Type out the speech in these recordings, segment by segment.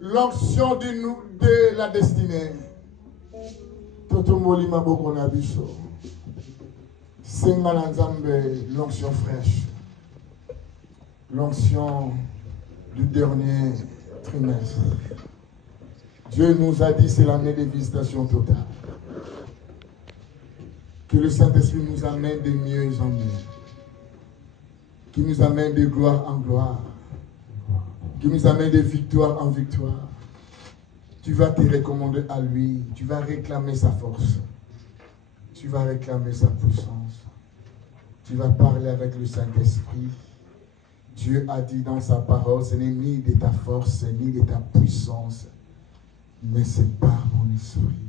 L'onction de la destinée. Toto molima boko na biso. Senga na nzambe l'onction fraîche. L'onction du dernier trimestre. Dieu nous a dit c'est l'année de visitation totale. Que le Saint-Esprit nous amène de mieux en mieux. Qui nous amène de gloire en gloire. Qui nous amène de victoire en victoire. Tu vas te recommander à lui. Tu vas réclamer sa force. Tu vas réclamer sa puissance. Tu vas parler avec le Saint-Esprit. Dieu a dit dans sa parole, ce n'est ni de ta force, ni de ta puissance, mais c'est par mon esprit.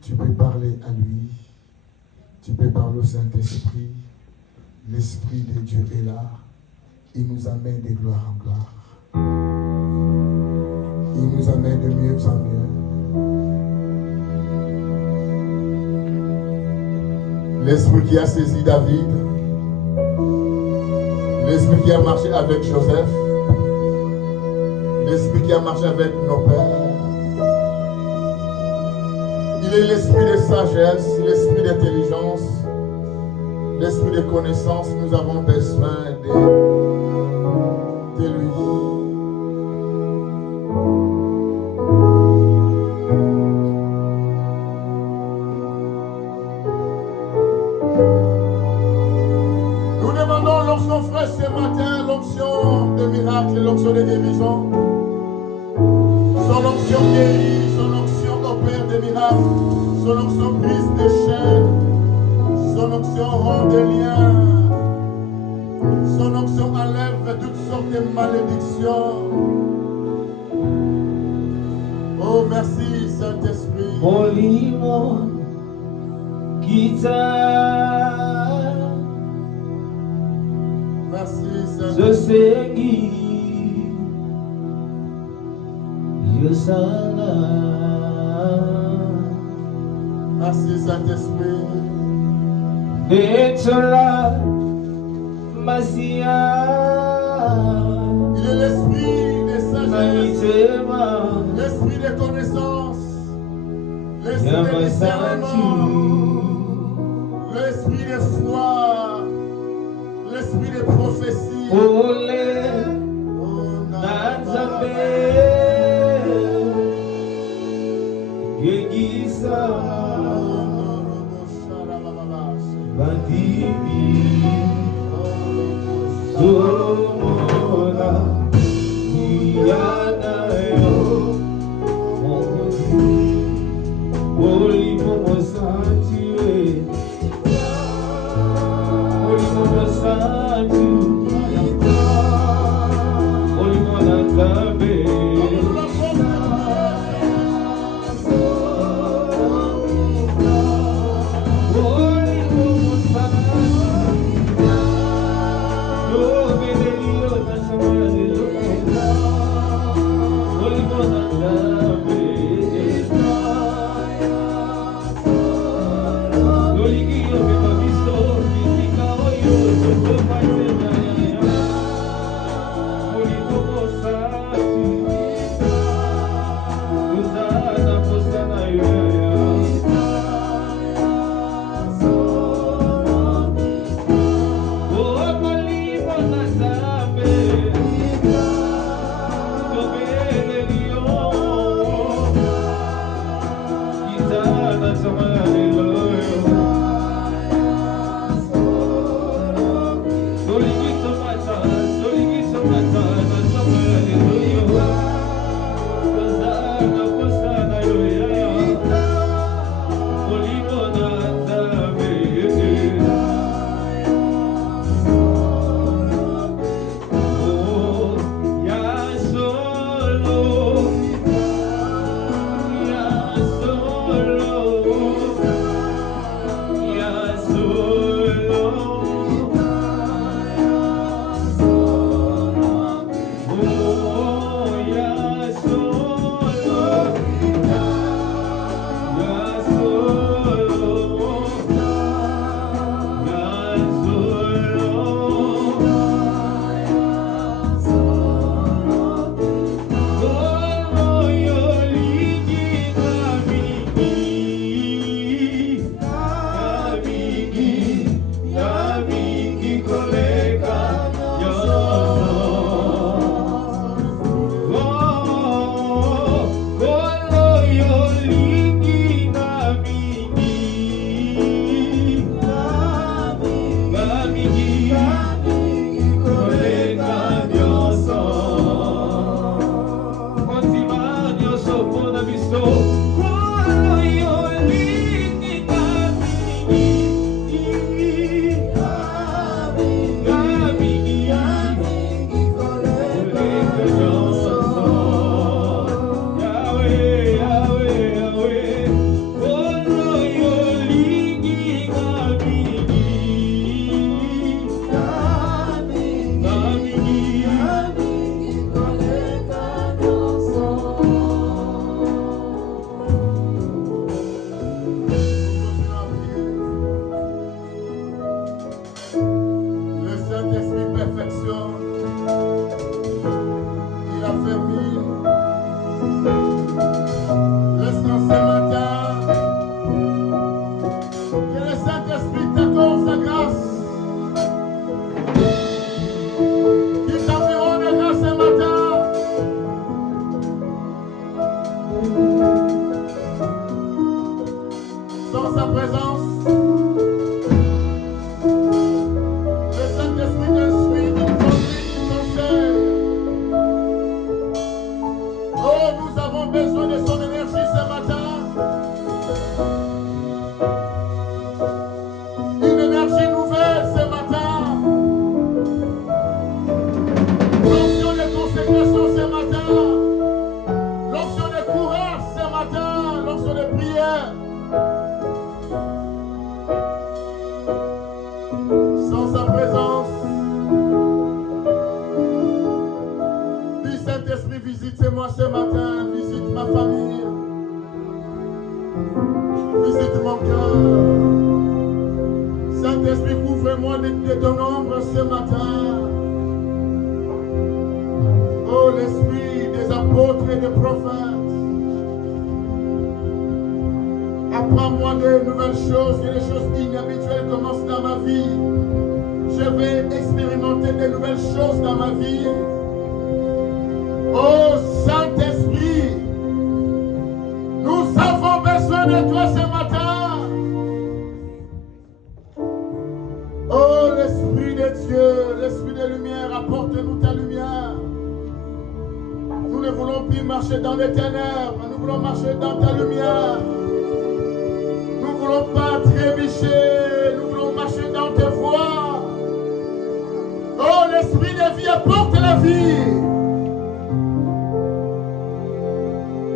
Tu peux parler à lui. Tu peux parler au Saint-Esprit. L'Esprit de Dieu est là. Il nous amène de gloire en gloire. Il nous amène de mieux en mieux. L'Esprit qui a saisi David, l'Esprit qui a marché avec Joseph, l'Esprit qui a marché avec nos pères. Il est l'Esprit de sagesse, l'Esprit d'intelligence, l'Esprit de connaissance. Nous avons besoin de lui. Nous demandons l'onction fraîche ce matin, l'onction de miracle, l'onction de guérison. Son onction guérit, son onction opère des miracles, son onction brise des chaînes, son onction rend des liens, son onction enlève toutes sortes de malédictions. Oh, merci Saint-Esprit. Molimo, guitare. Merci Je Saint-Esprit. sais qui je serai. Merci Saint-Esprit. Et cela, Massia. Il est l'esprit de sagesse, Maïtema. l'esprit de connaissance, l'esprit de discernement, l'esprit de foi, l'esprit de prophétie. Ole Nazambe Gegisa Bandibi Somona Iyana yo Oli Momo Santi Oli Momo Santi Oli Momo Santi Visitez-moi ce matin, visite ma famille, visite mon cœur. Saint-Esprit, couvre-moi de ton ombre ce matin. Oh, l'esprit des apôtres et des prophètes, apprends-moi de nouvelles choses, que les choses inhabituelles commencent dans ma vie. Je vais expérimenter de nouvelles choses dans ma vie. Oh Saint-Esprit, nous avons besoin de toi ce matin. Oh l'Esprit de Dieu, l'Esprit de lumière, apporte-nous ta lumière. Nous ne voulons plus marcher dans les ténèbres, nous voulons marcher dans ta lumière. Nous ne voulons pas trébucher, nous voulons marcher dans tes voies. Oh l'Esprit de vie apporte la vie.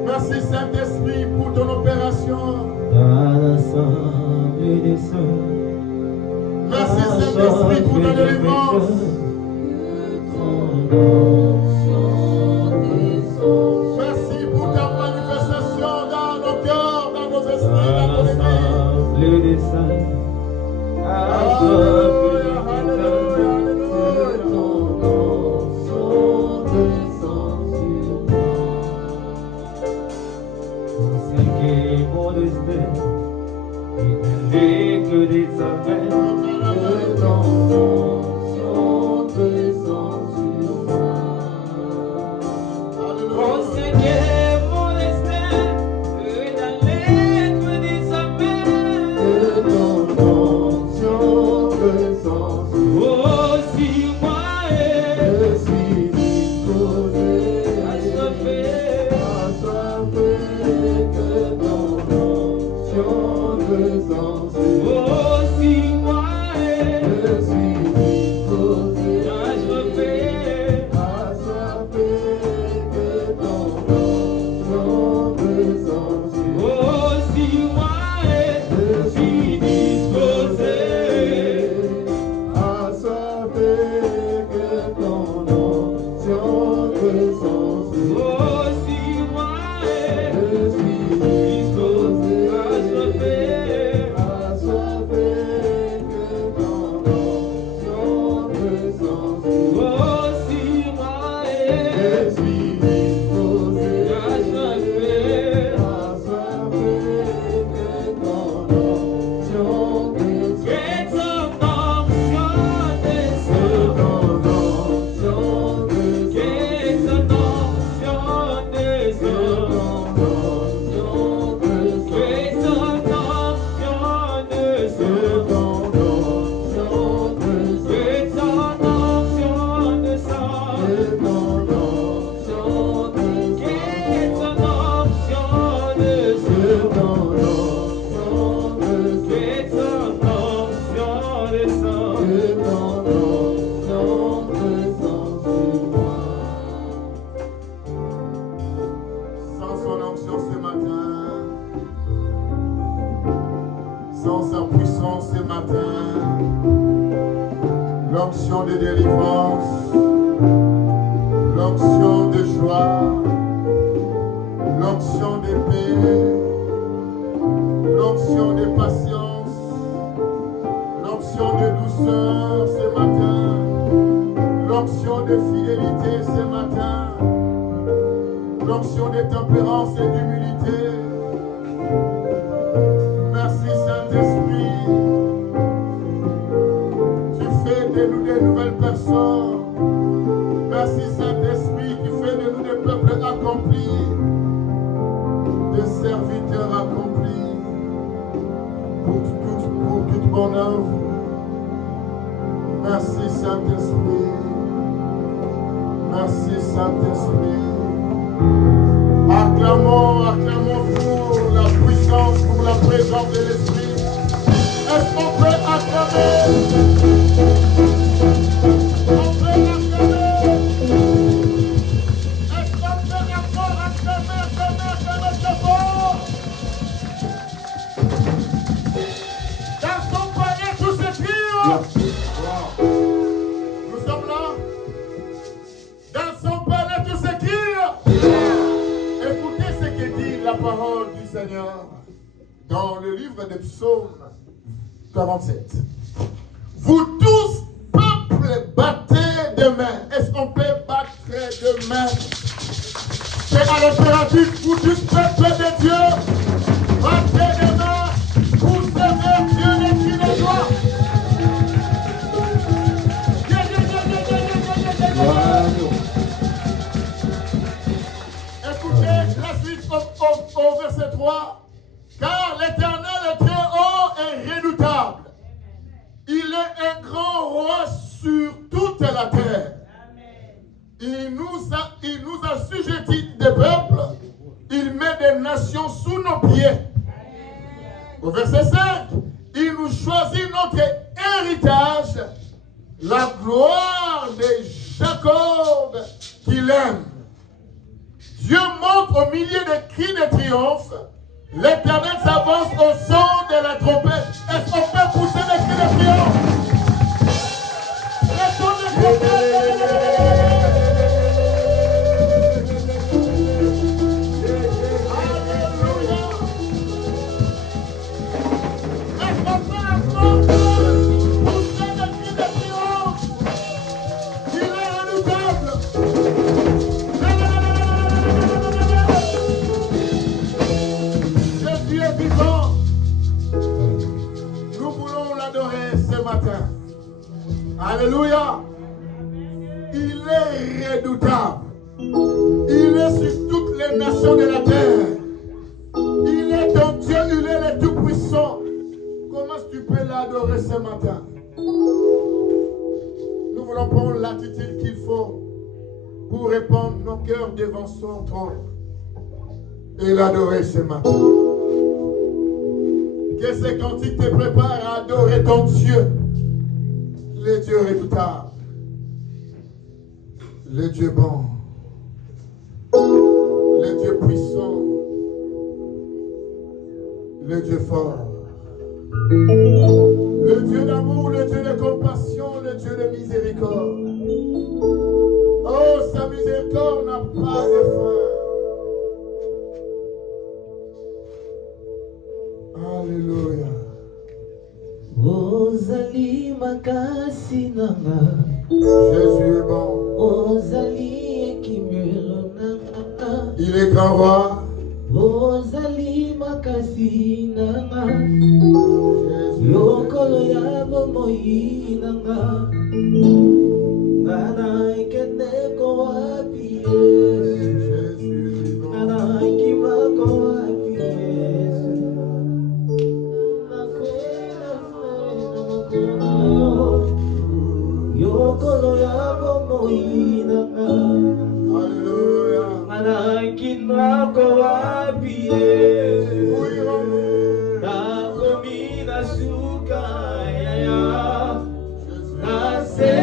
Merci Saint-Esprit pour ton opération. Dans l'assemblée des saints. Merci Saint-Esprit pour ta délivrance. Merci pour ta manifestation dans nos cœurs, dans nos esprits, dans nos églises. L'assemblée des saints. Alléluia, alléluia, alléluia. Mon destin, et que des appels de ton nom descend sur moi. Mon Seigneur, mon destin, et dans l'être des appels de ton nom descend sur moi. Oh, si moi je suis disposé à se faire que ton présence. Oh, si moi je suis disposé à soiffer que ton présence. Oh, si moi je suis disposé à soiffer que ton présence. Oh, si moi je suis disposé à soiffer que ton présence. Oh, si moi je suis disposé à soiffer que ton présence. Que ton onction descende. Que ton onction descende. Sans son onction ce matin, sans sa puissance ce matin, l'onction de délivrance, l'onction de joie, l'onction de paix, l'onction de patience, l'onction de douceur ce matin, l'onction de fidélité ce matin, l'onction de tempérance et d'humilité. Merci Saint-Esprit. Tu fais de nous des nouvelles personnes. Merci Saint-Esprit qui fait de nous des peuples accomplis, des serviteurs accomplis pour toute bonne œuvre. Merci Saint-Esprit. Merci Saint-Esprit. Acclamons pour la puissance, pour la présence de l'Esprit. Est-ce qu'on peut acclamer? On peut acclamer. Est-ce qu'on peut encore acclamer ce fort? Dans son palais, tout se tire. Nous sommes là. Dans son palais, tout se tire. Écoutez ce que dit la parole du Seigneur dans le livre des Psaumes 47. Vous tous, peuple, battez de main. Est-ce qu'on peut battre de main? C'est à l'impératif. Vous tous, peuple de Dieu, battez de main. Car l'Éternel est très haut et redoutable. Il est un grand roi sur toute la terre. Il nous assujettit des peuples. Il met des nations sous nos pieds. Au verset 5, il nous choisit notre héritage, la gloire de Jacob qu'il aime. Dieu monte au milieu des cris de triomphe. L'Éternel s'avance au son de la trompette. Est-ce qu'on peut pousser les cris de triomphe? Le son de trompette. Alléluia. Il est redoutable. Il est sur toutes les nations de la terre. Il est ton Dieu, il est le Tout-Puissant. Comment tu peux l'adorer ce matin? Nous voulons prendre l'attitude qu'il faut pour répandre nos cœurs devant son trône et l'adorer ce matin. Que ces cantiques te préparent à adorer ton Dieu. Le Dieu redoutable, le Dieu bon, le Dieu puissant, le Dieu fort, le Dieu d'amour, le Dieu de compassion, le Dieu de miséricorde. Oh, sa miséricorde n'a pas de fin. Alléluia. Ozali makasi nanga, Jésus est bon. Ozali ekimelo nanga, Il est grand roi. Ozali makasi nanga, Jésus yokolo ya bomoi nanga, nana ikeneko wapi Yesu, Jésus est bon. nana ikimako wapi Yesu. Yokolo ya bomoi nanga, Alléluia. manakin ako wapi Yesu, Oui, nakomi na suka yaya, Jésus. nase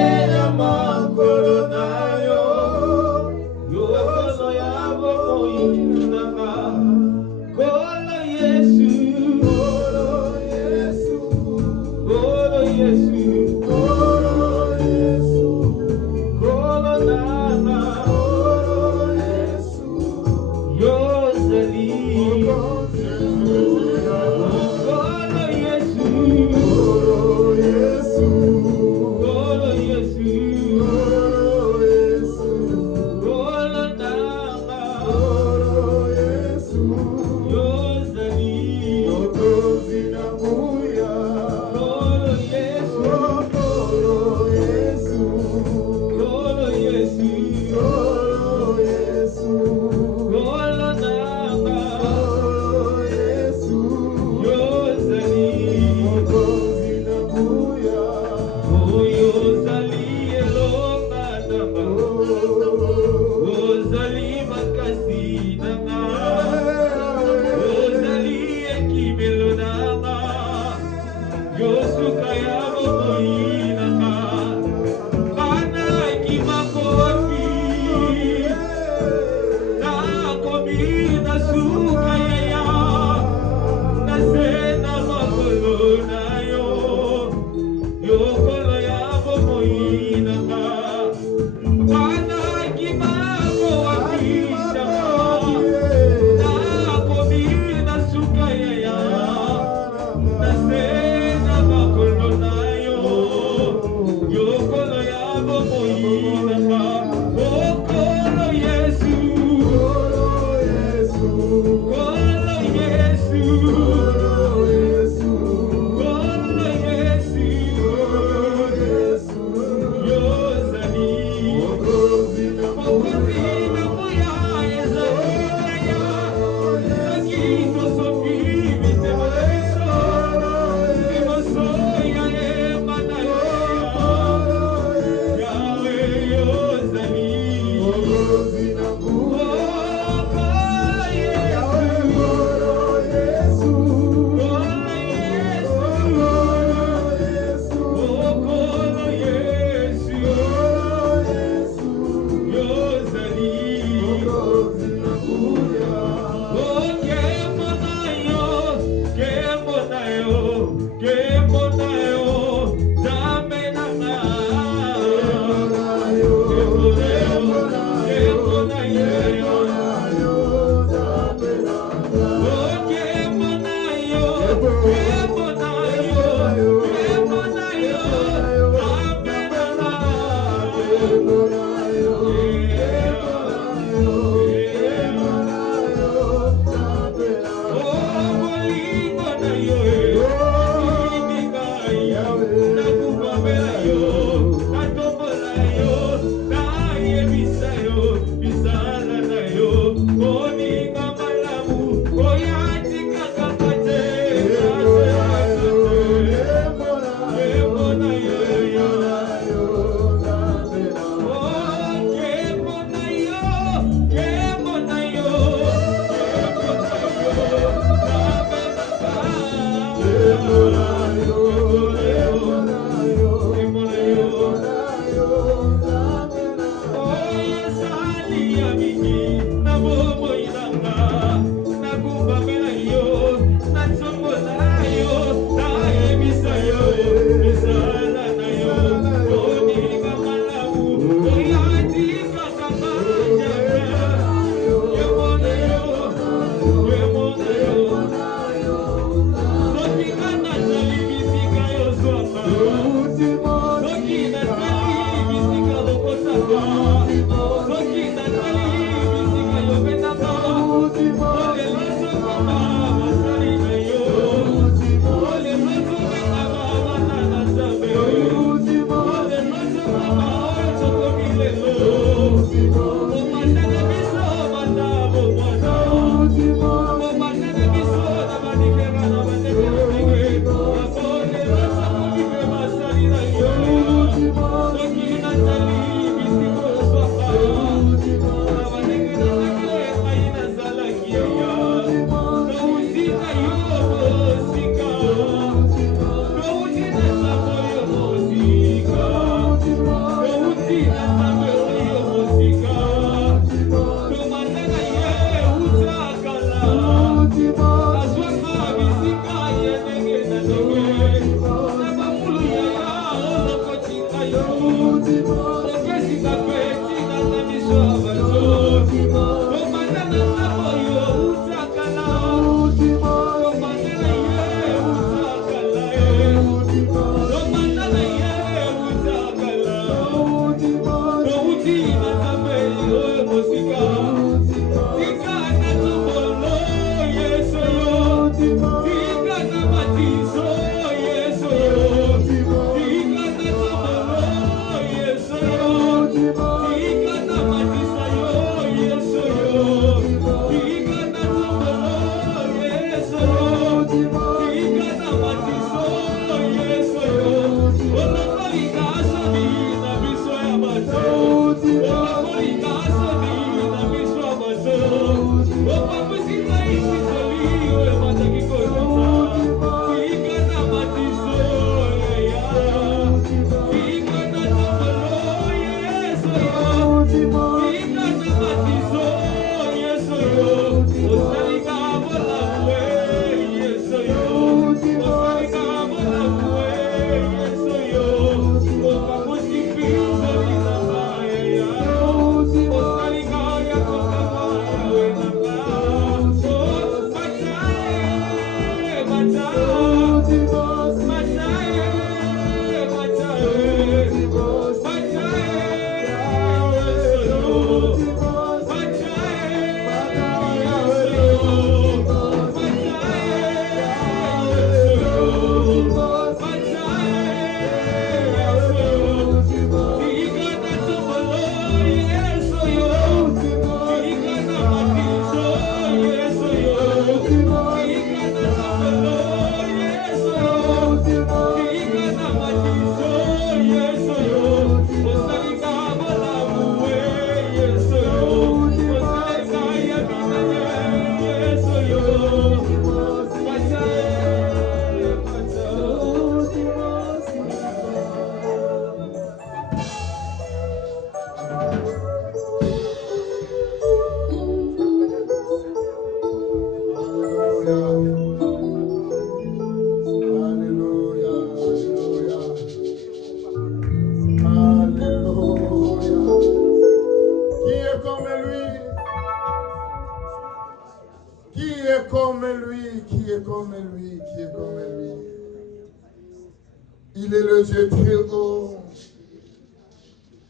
Il est le Dieu très haut.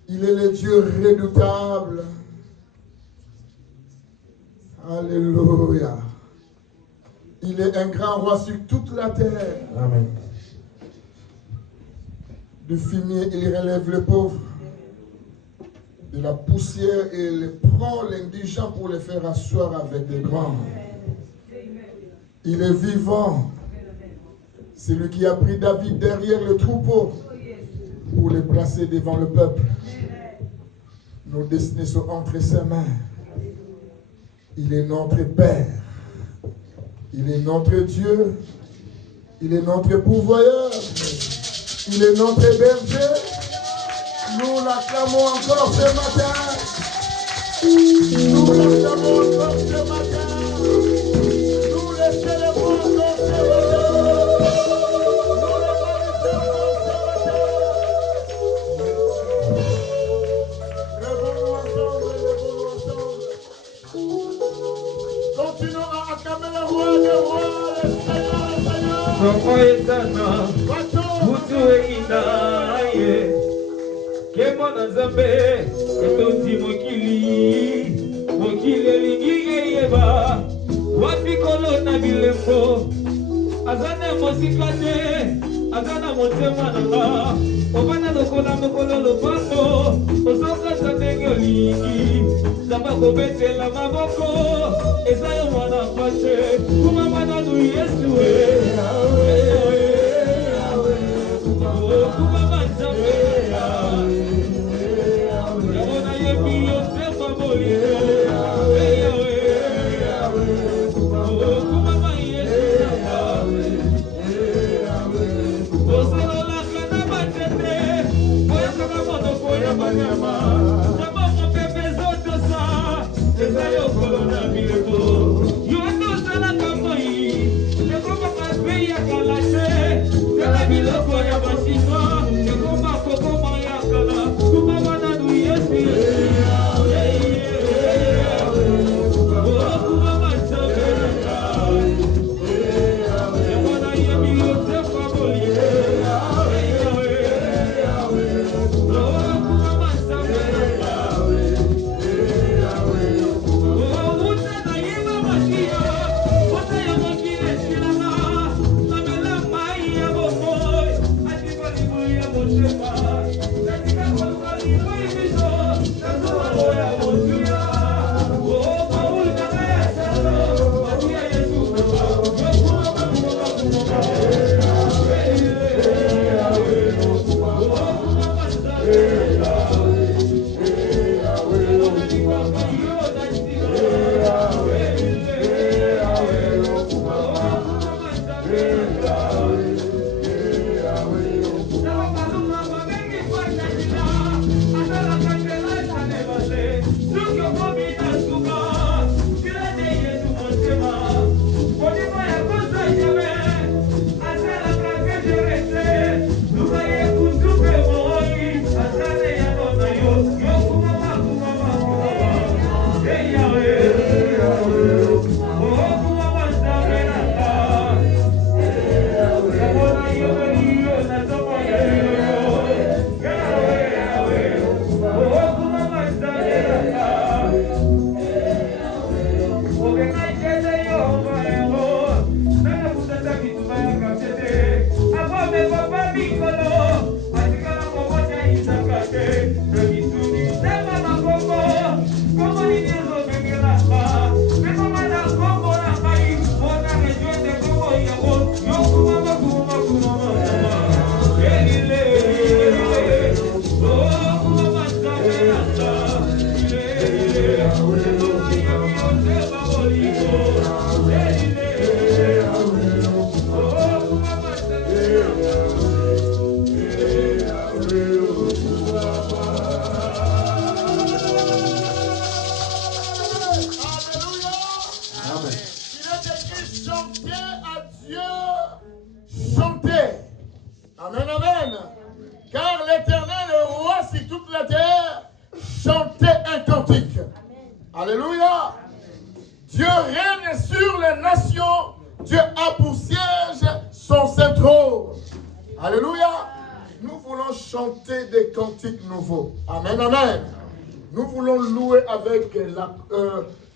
Il est le Dieu redoutable. Alléluia. Il est un grand roi sur toute la terre. Amen. Du fumier, il relève le pauvre. De la poussière, il prend l'indigent pour le faire asseoir avec des grands. Il est vivant. C'est lui qui a pris David derrière le troupeau pour le placer devant le peuple. Nos destinées sont entre ses mains. Il est notre Père. Il est notre Dieu. Il est notre pourvoyeur. Il est notre berger. Nous l'acclamons encore ce matin. Nous l'acclamons encore ce matin. Nous le célébrons encore ce matin. Sokoyetana, Butueina, Kemona Zambe, Etonti Mokili, Mokili Lingi Yeba, Wapikolo na Bilembo, Azana Mosikate, Azana Motemananga, Obana Lokola Mokolo Lopato, Osoka Satenge Lingi, Zabako Bete la Maboko, Esayo Mana Pache, Kumamana Lu Yesue.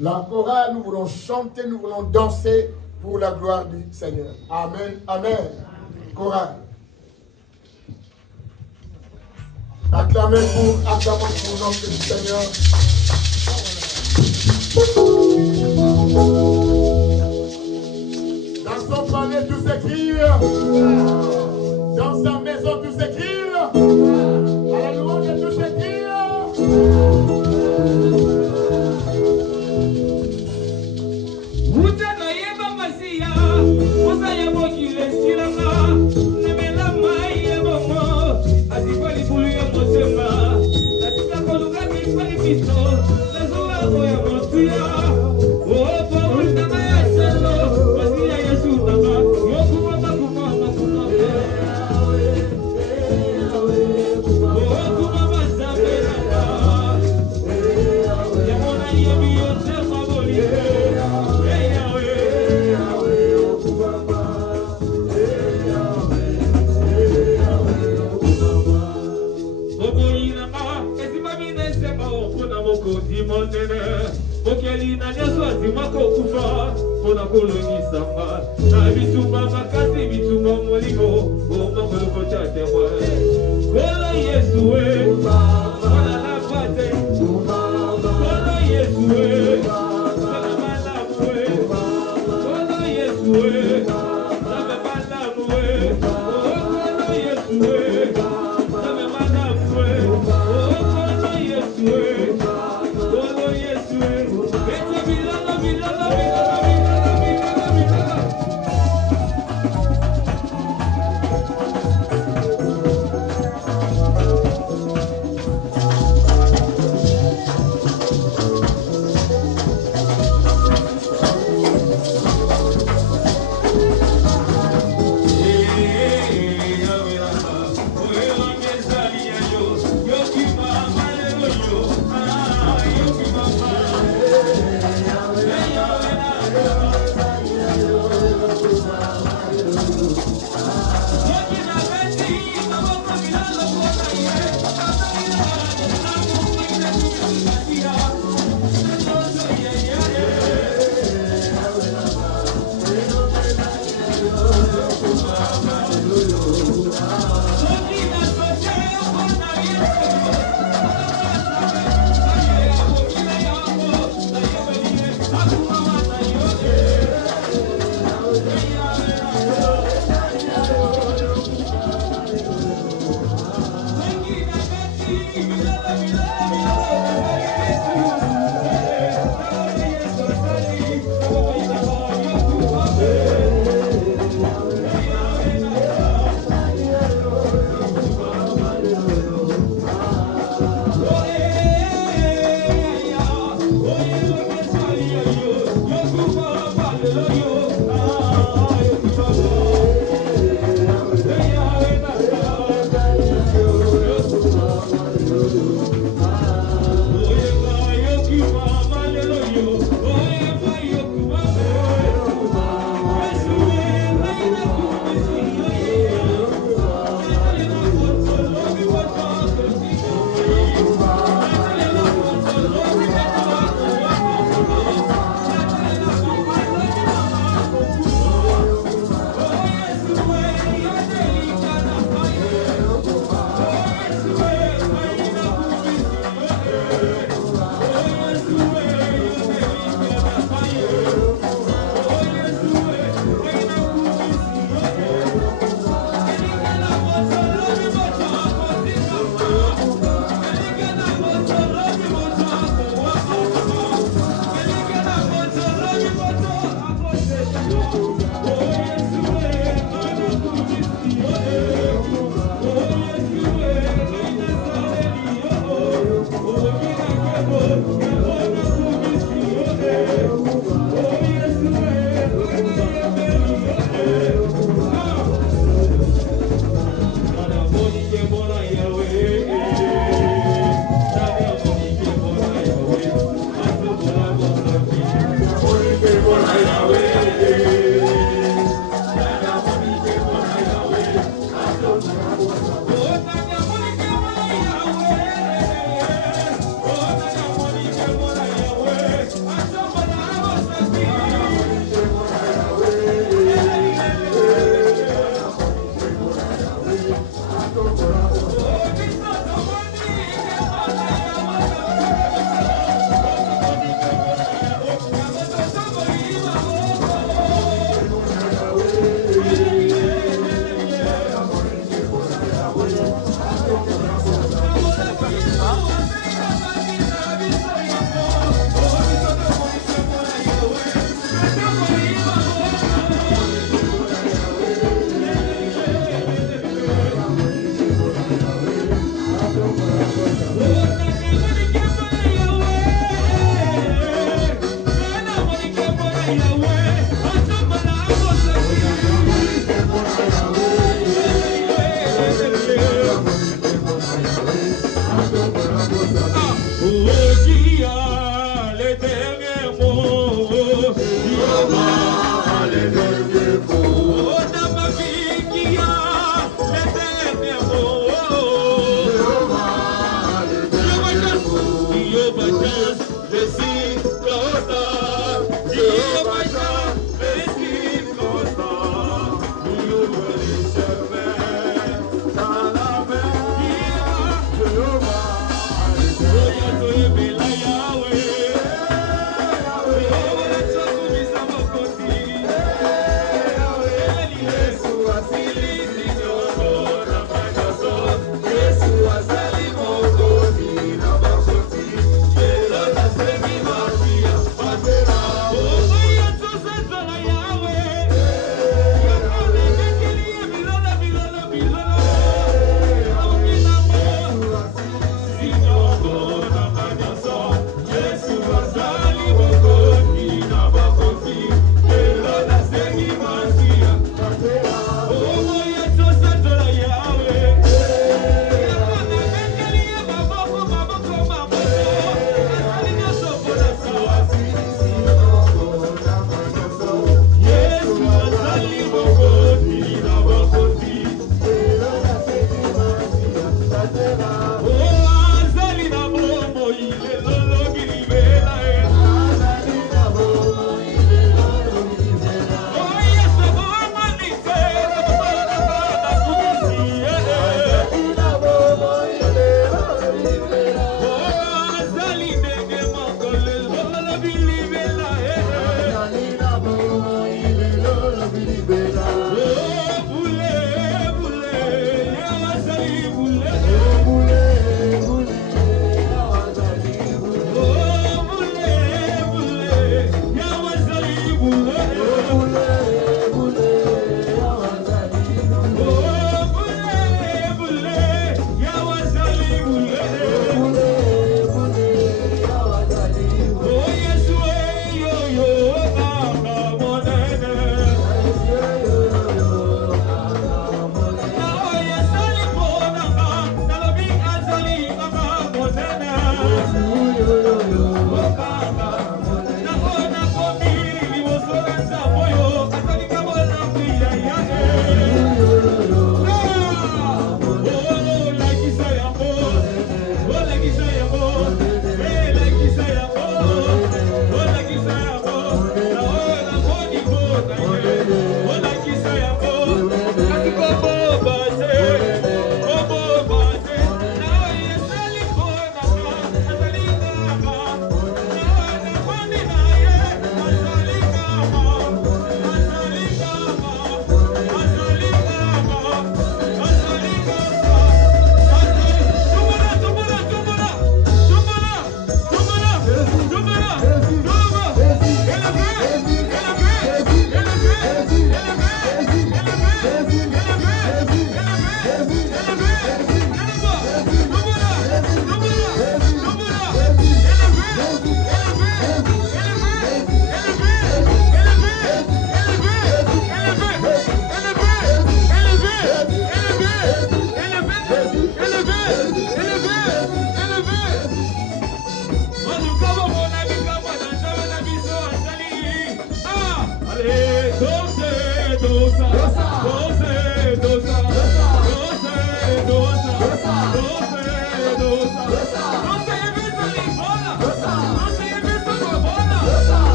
La chorale, nous voulons chanter, nous voulons danser pour la gloire du Seigneur. Amen, amen. Chorale. Acclamez pour notre Seigneur. Dans son palais, tous écrivent. Dans sa maison, tous écrivent. À la louange, tous écrivent. Oh,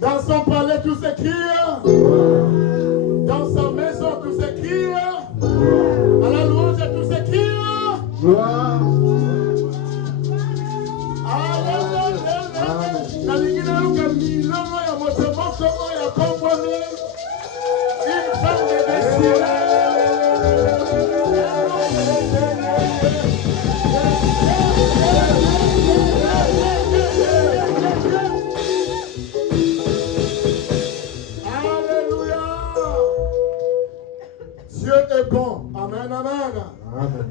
Dans son palais, tout s'écrit. Dans sa maison, tout s'écrit. À la louange, tout s'écrit. Une femme de destinée. Alléluia. Dieu est bon. Amen, amen. Amen.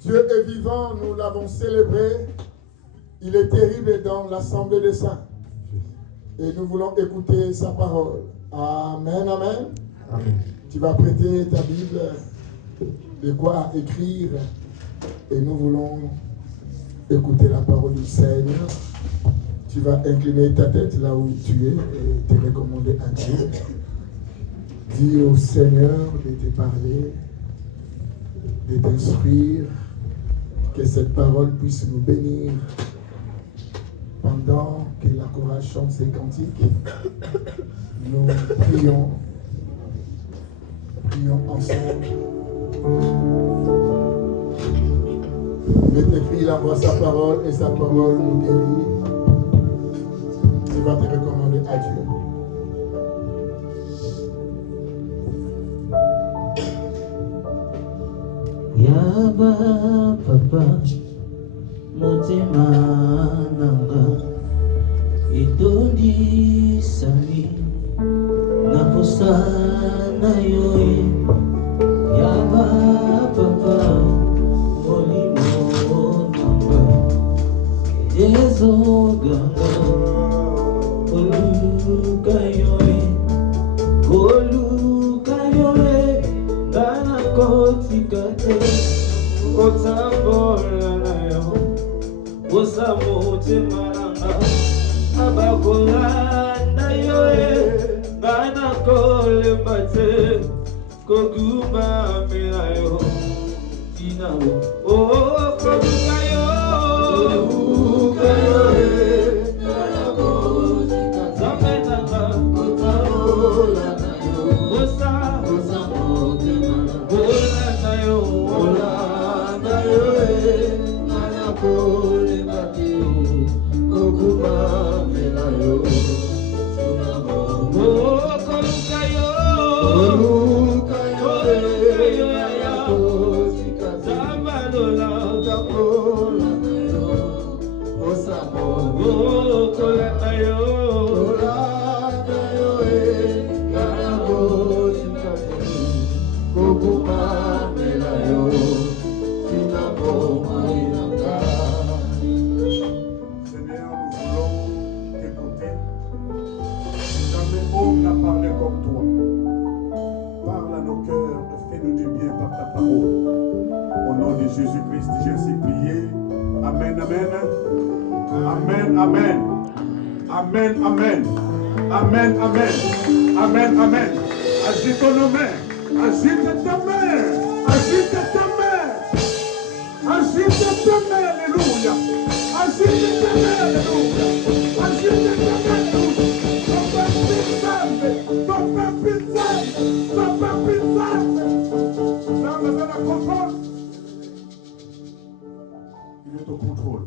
Dieu est vivant, nous l'avons célébré. Il est terrible dans l'assemblée des saints. Et nous voulons écouter sa parole. Amen, amen. Amen. Tu vas prêter ta Bible, de quoi écrire. Et nous voulons écouter la parole du Seigneur. Tu vas incliner ta tête là où tu es et te recommander à Dieu. Dis au Seigneur de te parler, de t'instruire, que cette parole puisse nous bénir. Pendant que la chorale chante ses cantiques, nous prions ensemble. Il est écrit, il envoie sa parole et sa parole nous guérit. Tu vas te recommander à Dieu. Yaba papa Motima nanga Itondi sami Naposa na yoe Yaba papa Molimo nanga Ezo ganga Oluka yoe Dana kotikate Otambola na yo Osamote maranga Abakolanda yoe Dana kole mbate Koguba mela yo Tina wo Oh koguka yo Koguka yoe Dana kotikate Zametanga Otambola na yo Osamote maranga Jésus-Christ, j'ai ainsi prié. Amen, amen. Amen, amen. Amen, amen. Amen, amen. Amen, amen. Agite nos mains. Agite ta main. Agite ta main. Agite ta main. Alléluia. Agite ta main. Alléluia. Agite ta main. Ton peuple salve. Ton peuple salve. Ça me fait la comprendre. Il est au contrôle.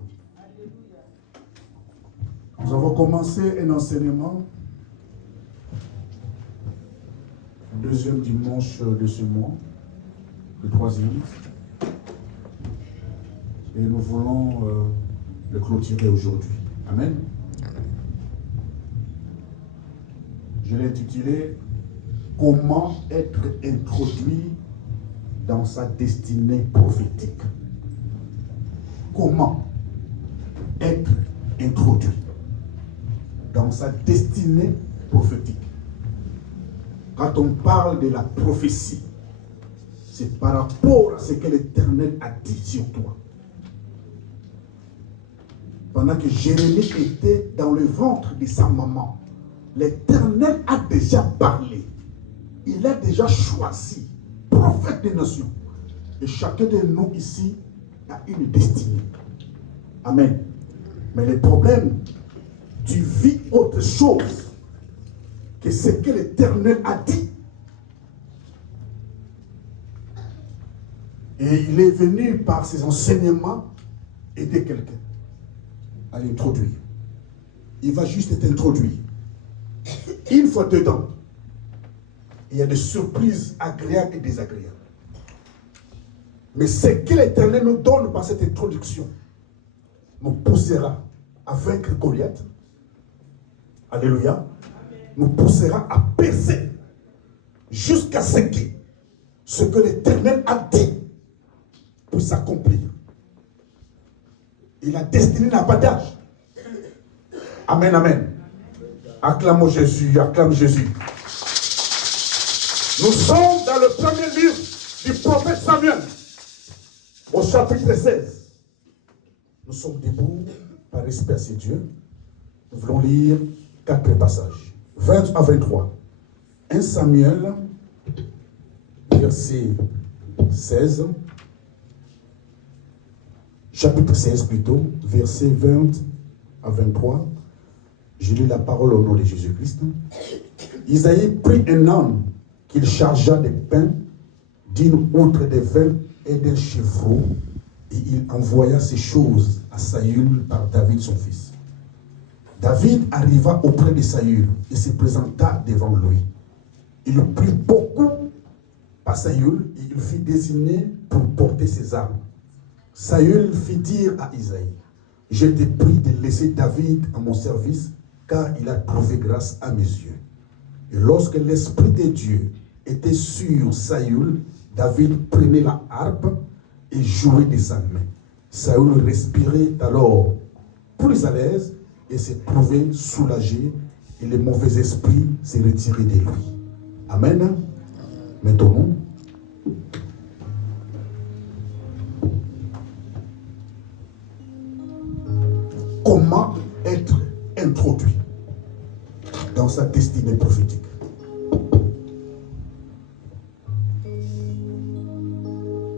Nous avons commencé un enseignement, le deuxième dimanche de ce mois, le troisième, et nous voulons le clôturer aujourd'hui. Amen. Je l'ai intitulé « Comment être introduit dans sa destinée prophétique ». Comment être introduit dans sa destinée prophétique. Quand on parle de la prophétie, c'est par rapport à ce que l'Éternel a dit sur toi. Pendant que Jérémie était dans le ventre de sa maman, l'Éternel a déjà parlé. Il a déjà choisi prophète des nations. Et chacun de nous ici a une destinée. Amen. Mais le problème, tu vis autre chose que ce que l'Éternel a dit. Et il est venu par ses enseignements aider quelqu'un à l'introduire. Il va juste t'introduire. Une fois dedans, il y a des surprises agréables et désagréables. Mais ce que l'Éternel nous donne par cette introduction nous poussera à vaincre Goliath. Alléluia. Nous poussera à percer jusqu'à ce que l'Éternel a dit puisse s'accomplir. Et la destinée n'a pas d'âge. Amen, amen. Acclamons Jésus, acclame Jésus. Nous sommes dans le premier livre du prophète Samuel, au chapitre 16. Nous sommes debout par respect à ces dieux. Nous voulons lire 4 passages. 20 à 23. 1 Samuel, verset 16. Chapitre 16 plutôt, verset 20 à 23. Je lis la parole au nom de Jésus-Christ. Isaïe prit un âne qu'il chargea de pain, d'une outre de vin et d'un chevreau, et il envoya ces choses à Saül par David son fils. David arriva auprès de Saül et se présenta devant lui. Il prit beaucoup par Saül et il fut désigné pour porter ses armes. Saül fit dire à Isaïe, « Je te prie de laisser David à mon service, car il a trouvé grâce à mes yeux. » Et lorsque l'Esprit de Dieu était sur Saül, David prenait la harpe et jouait de sa main. Saül respirait alors plus à l'aise et se trouvait soulagé, et les mauvais esprits se retiraient de lui. Amen. Maintenant, comment être introduit dans sa destinée prophétique?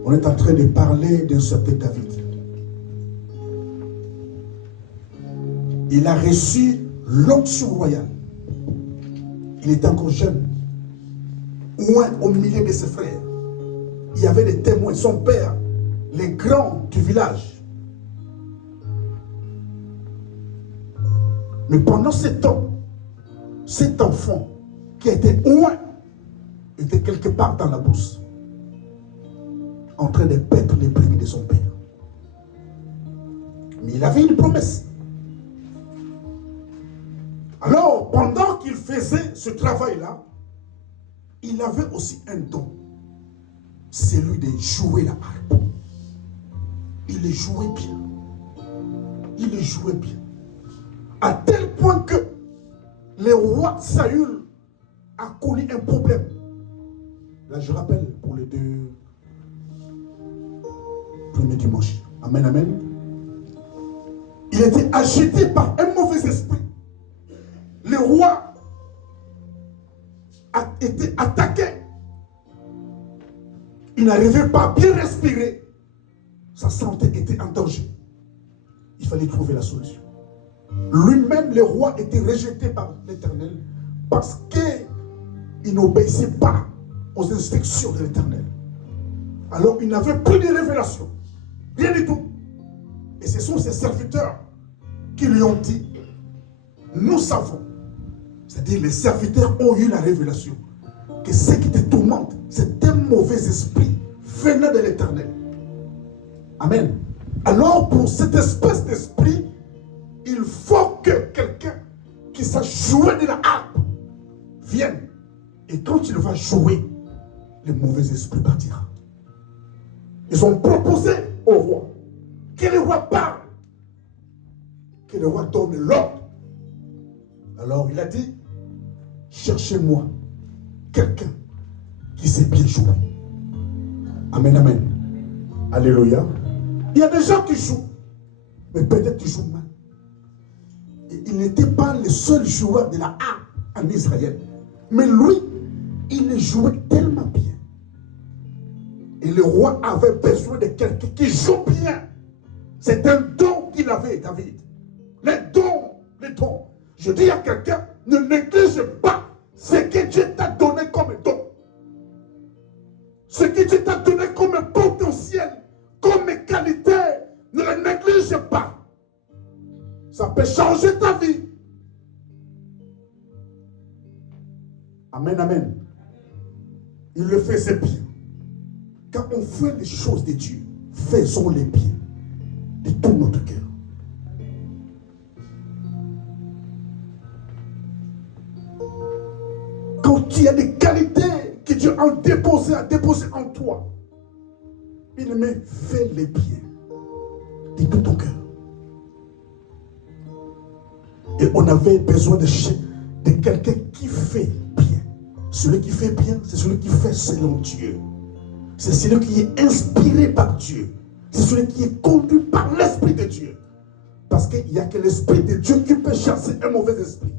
On est en train de parler d'un certain David. Il a reçu l'onction royale. Il était encore jeune. Loin au milieu de ses frères. Il y avait des témoins. Son père, les grands du village. Mais pendant ce temps, cet enfant qui était loin était quelque part dans la bourse, en train de paître les brebis de son père. Mais il avait une promesse. Alors, pendant qu'il faisait ce travail-là, il avait aussi un don, celui de jouer la harpe. Il le jouait bien. Il le jouait bien. À tel point que le roi Saül a connu un problème. Là, je rappelle pour les 2 premiers dimanches. Amen, amen. Il était agité par un mauvais esprit. Le roi a été attaqué. Il n'arrivait pas à bien respirer. Sa santé était en danger. Il fallait trouver la solution. Lui-même, le roi, était rejeté par l'Éternel parce qu'il n'obéissait pas aux instructions de l'Éternel. Alors, il n'avait plus de révélation. Rien du tout. Et ce sont ses serviteurs qui lui ont dit, nous savons, c'est-à-dire les serviteurs ont eu la révélation que ce qui te tourmente, c'est un mauvais esprit venant de l'Éternel. Amen. Alors, pour cette espèce d'esprit, il faut que quelqu'un qui sache jouer de la harpe vienne. Et quand il va jouer, le mauvais esprit partira. Ils ont proposé au roi que le roi parle, que le roi donne l'ordre. Alors il a dit, cherchez-moi quelqu'un qui sait bien jouer. Amen, amen. Alléluia. Il y a des gens qui jouent, mais peut-être qu'ils jouent mal. Et il n'était pas le seul joueur de la harpe en Israël. Mais lui, il le jouait tellement bien. Et le roi avait besoin de quelqu'un qui joue bien. C'est un don qu'il avait, David. Le don. Je dis à quelqu'un, ne néglige pas ce que Dieu t'a donné comme don. Ce que Dieu t'a donné comme potentiel, comme qualité, ne le néglige pas. Ça peut changer ta vie. Amen, amen. Il le faisait bien. Quand on fait les choses de Dieu, faisons-les bien de tout notre cœur. Quand tu as des qualités que Dieu a déposées en toi, bien-aimé, fais-les bien de tout ton cœur. Et on avait besoin de quelqu'un qui fait bien. Celui qui fait bien, c'est celui qui fait selon Dieu. C'est celui qui est inspiré par Dieu. C'est celui qui est conduit par l'Esprit de Dieu. Parce qu'il n'y a que l'Esprit de Dieu qui peut chasser un mauvais esprit.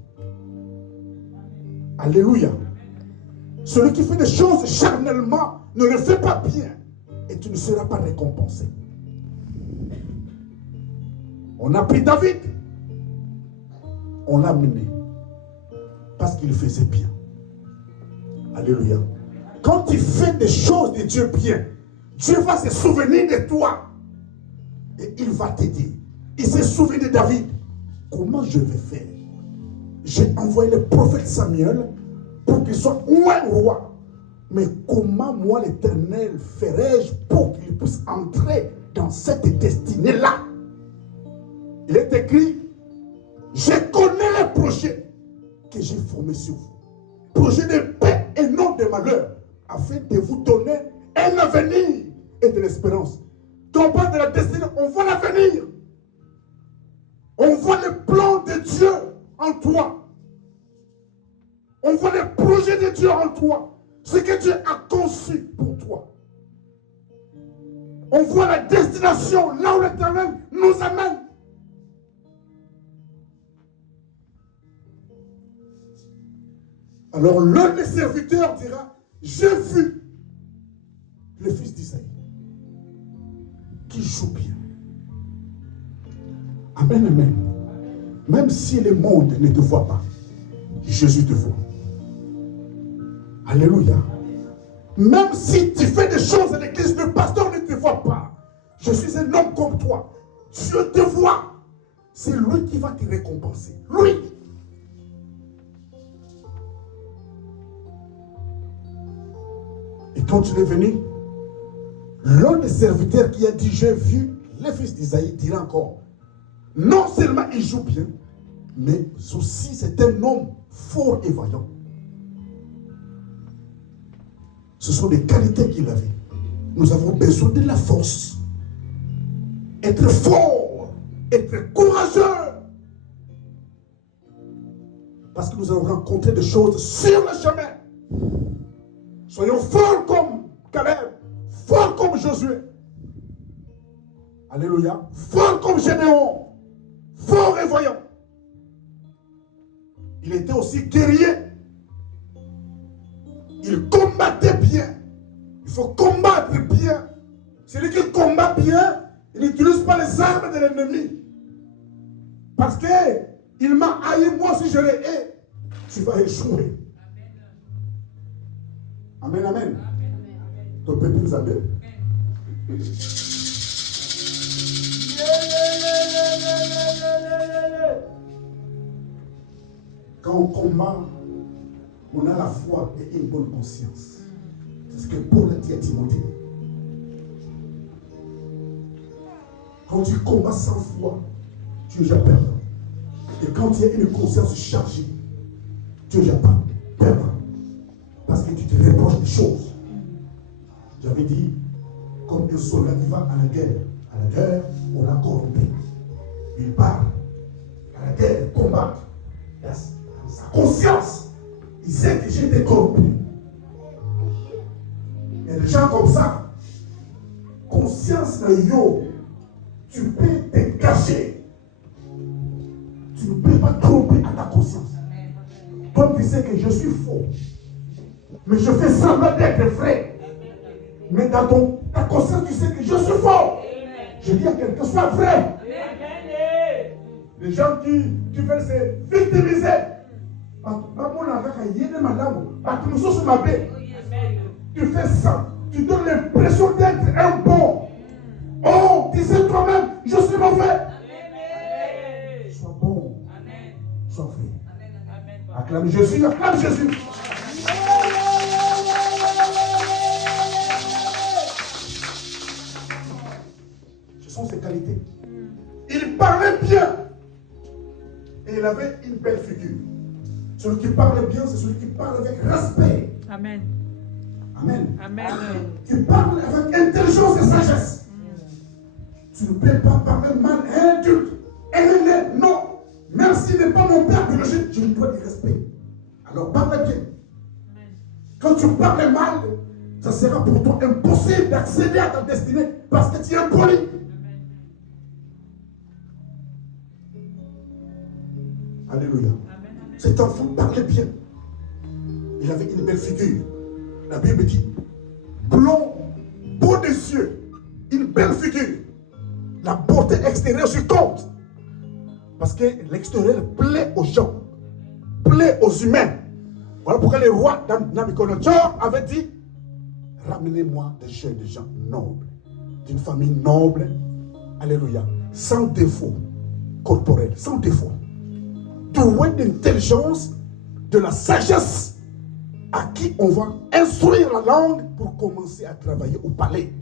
Alléluia. Celui qui fait des choses charnellement ne le fait pas bien. Et tu ne seras pas récompensé. On a pris David. On l'a mené. Parce qu'il faisait bien. Alléluia. Quand tu fais des choses de Dieu bien, Dieu va se souvenir de toi. Et il va te dire. Il s'est souvenu de David. Comment je vais faire? J'ai envoyé le prophète Samuel pour qu'il soit un roi. Mais comment moi l'Éternel ferai-je pour qu'il puisse entrer dans cette destinée-là? Il est écrit, je connais les projets que j'ai formés sur vous. Projets de paix et non de malheur, afin de vous donner un avenir et de l'espérance. Quand on parle de la destinée, on voit l'avenir. On voit le plan de Dieu en toi. On voit les projets de Dieu en toi. Ce que Dieu a conçu pour toi. On voit la destination là où l'Éternel nous amène. Alors l'un des serviteurs dira, j'ai vu le fils d'Isaïe qui joue bien. Amen, amen. Même si le monde ne te voit pas, Jésus te voit. Alléluia. Même si tu fais des choses à l'église, le pasteur ne te voit pas. Je suis un homme comme toi. Dieu te voit. C'est lui qui va te récompenser. Lui. Et quand il est venu, l'un des serviteurs qui a dit, j'ai vu le fils d'Isaïe, dira encore, non seulement il joue bien, mais aussi c'est un homme fort et vaillant. Ce sont des qualités qu'il avait. Nous avons besoin de la force. Être fort, être courageux. Parce que nous allons rencontrer des choses sur le chemin. Soyons forts comme Caleb, forts comme Josué. Alléluia. Forts comme Gédéon, fort et voyant. Il était aussi guerrier. Il combattait bien. Il faut combattre bien. Celui qui combat bien, il n'utilise pas les armes de l'ennemi. Parce qu'il m'a haï, moi si je le hais, tu vas échouer. Amen, amen. Ton peuple nous appelle. Quand on combat, on a la foi et une bonne conscience. C'est ce que Paul a dit à Timothée. Quand tu combats sans foi, tu es déjà perdant. Et quand tu as une conscience chargée, tu es déjà pas perdant. Parce que tu te reproches des choses. J'avais dit, comme un soldat qui va à la guerre. À la guerre, on l'a corrompu. Il part à la guerre, combattre. Sa conscience, il sait que j'ai été corrompu. Il y a des gens comme ça. Conscience de yo, tu peux te cacher. Tu ne peux pas tromper à ta conscience. Toi, tu sais que je suis faux. Mais je fais semblant d'être vrai. Mais dans ta conscience, tu sais que je suis faux. Je dis à quelqu'un, sois vrai. Les gens qui veulent se victimiser. Tu fais ça. Tu donnes l'impression d'être un bon. Oh, disais toi-même, je suis mauvais. Sois bon. Sois vrai. Acclame Jésus, acclame Jésus. Ce sont ses qualités. Il parlait bien. Et il avait une belle figure. Celui qui parle bien, c'est celui qui parle avec respect. Amen. Amen. Amen. Tu parles avec intelligence et sagesse. Tu ne peux pas parler mal à un adulte. Non. Merci n'est pas mon père biologique. Je lui dois du respect. Alors parle bien. Quand tu parles mal, ça sera pour toi impossible d'accéder à ta destinée parce que tu es impoli. Alléluia. Cet enfant parlait bien. Il avait une belle figure. La Bible dit, blond, beau des yeux, une belle figure. La beauté extérieure se compte. Parce que l'extérieur plaît aux gens, plaît aux humains. Voilà pourquoi les rois Nabucodonosor avaient dit, ramenez-moi des gens nobles, d'une famille noble, alléluia, sans défaut corporel, sans défaut. Doué d'intelligence, de la sagesse, à qui on va instruire la langue pour commencer à travailler au palais.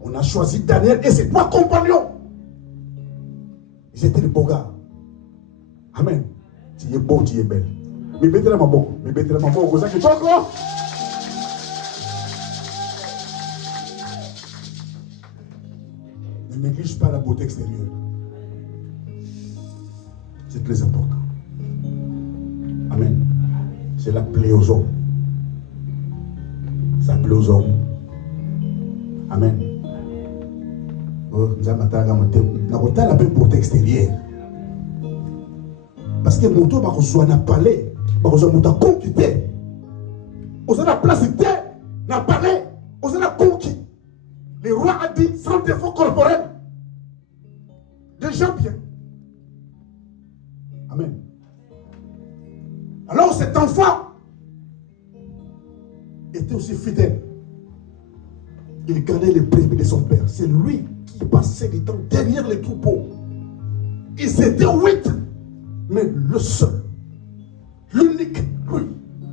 On a choisi Daniel et ses 3 compagnons. Ils étaient des beaux gars. Amen. Tu es beau, tu es belle. Mais mettez la main bon. Mais mettez la main bon. Vous avez encore? Ne néglige pas la beauté extérieure. C'est très important. Amen. Cela plaît aux hommes. Ça plaît aux hommes. Amen. Nous avons la beauté extérieure. Parce que mon tour va rejoindre un palais. Va rejoindre un conquête. Aux la place était dans le palais. Aux la conquis. Le roi a dit sans défaut corporel. Des gens bien. Amen. Alors cet enfant était aussi fidèle. Il gardait les brebis de son père. C'est lui qui passait du temps derrière les troupeaux. Ils étaient 8, mais le seul, l'unique, lui,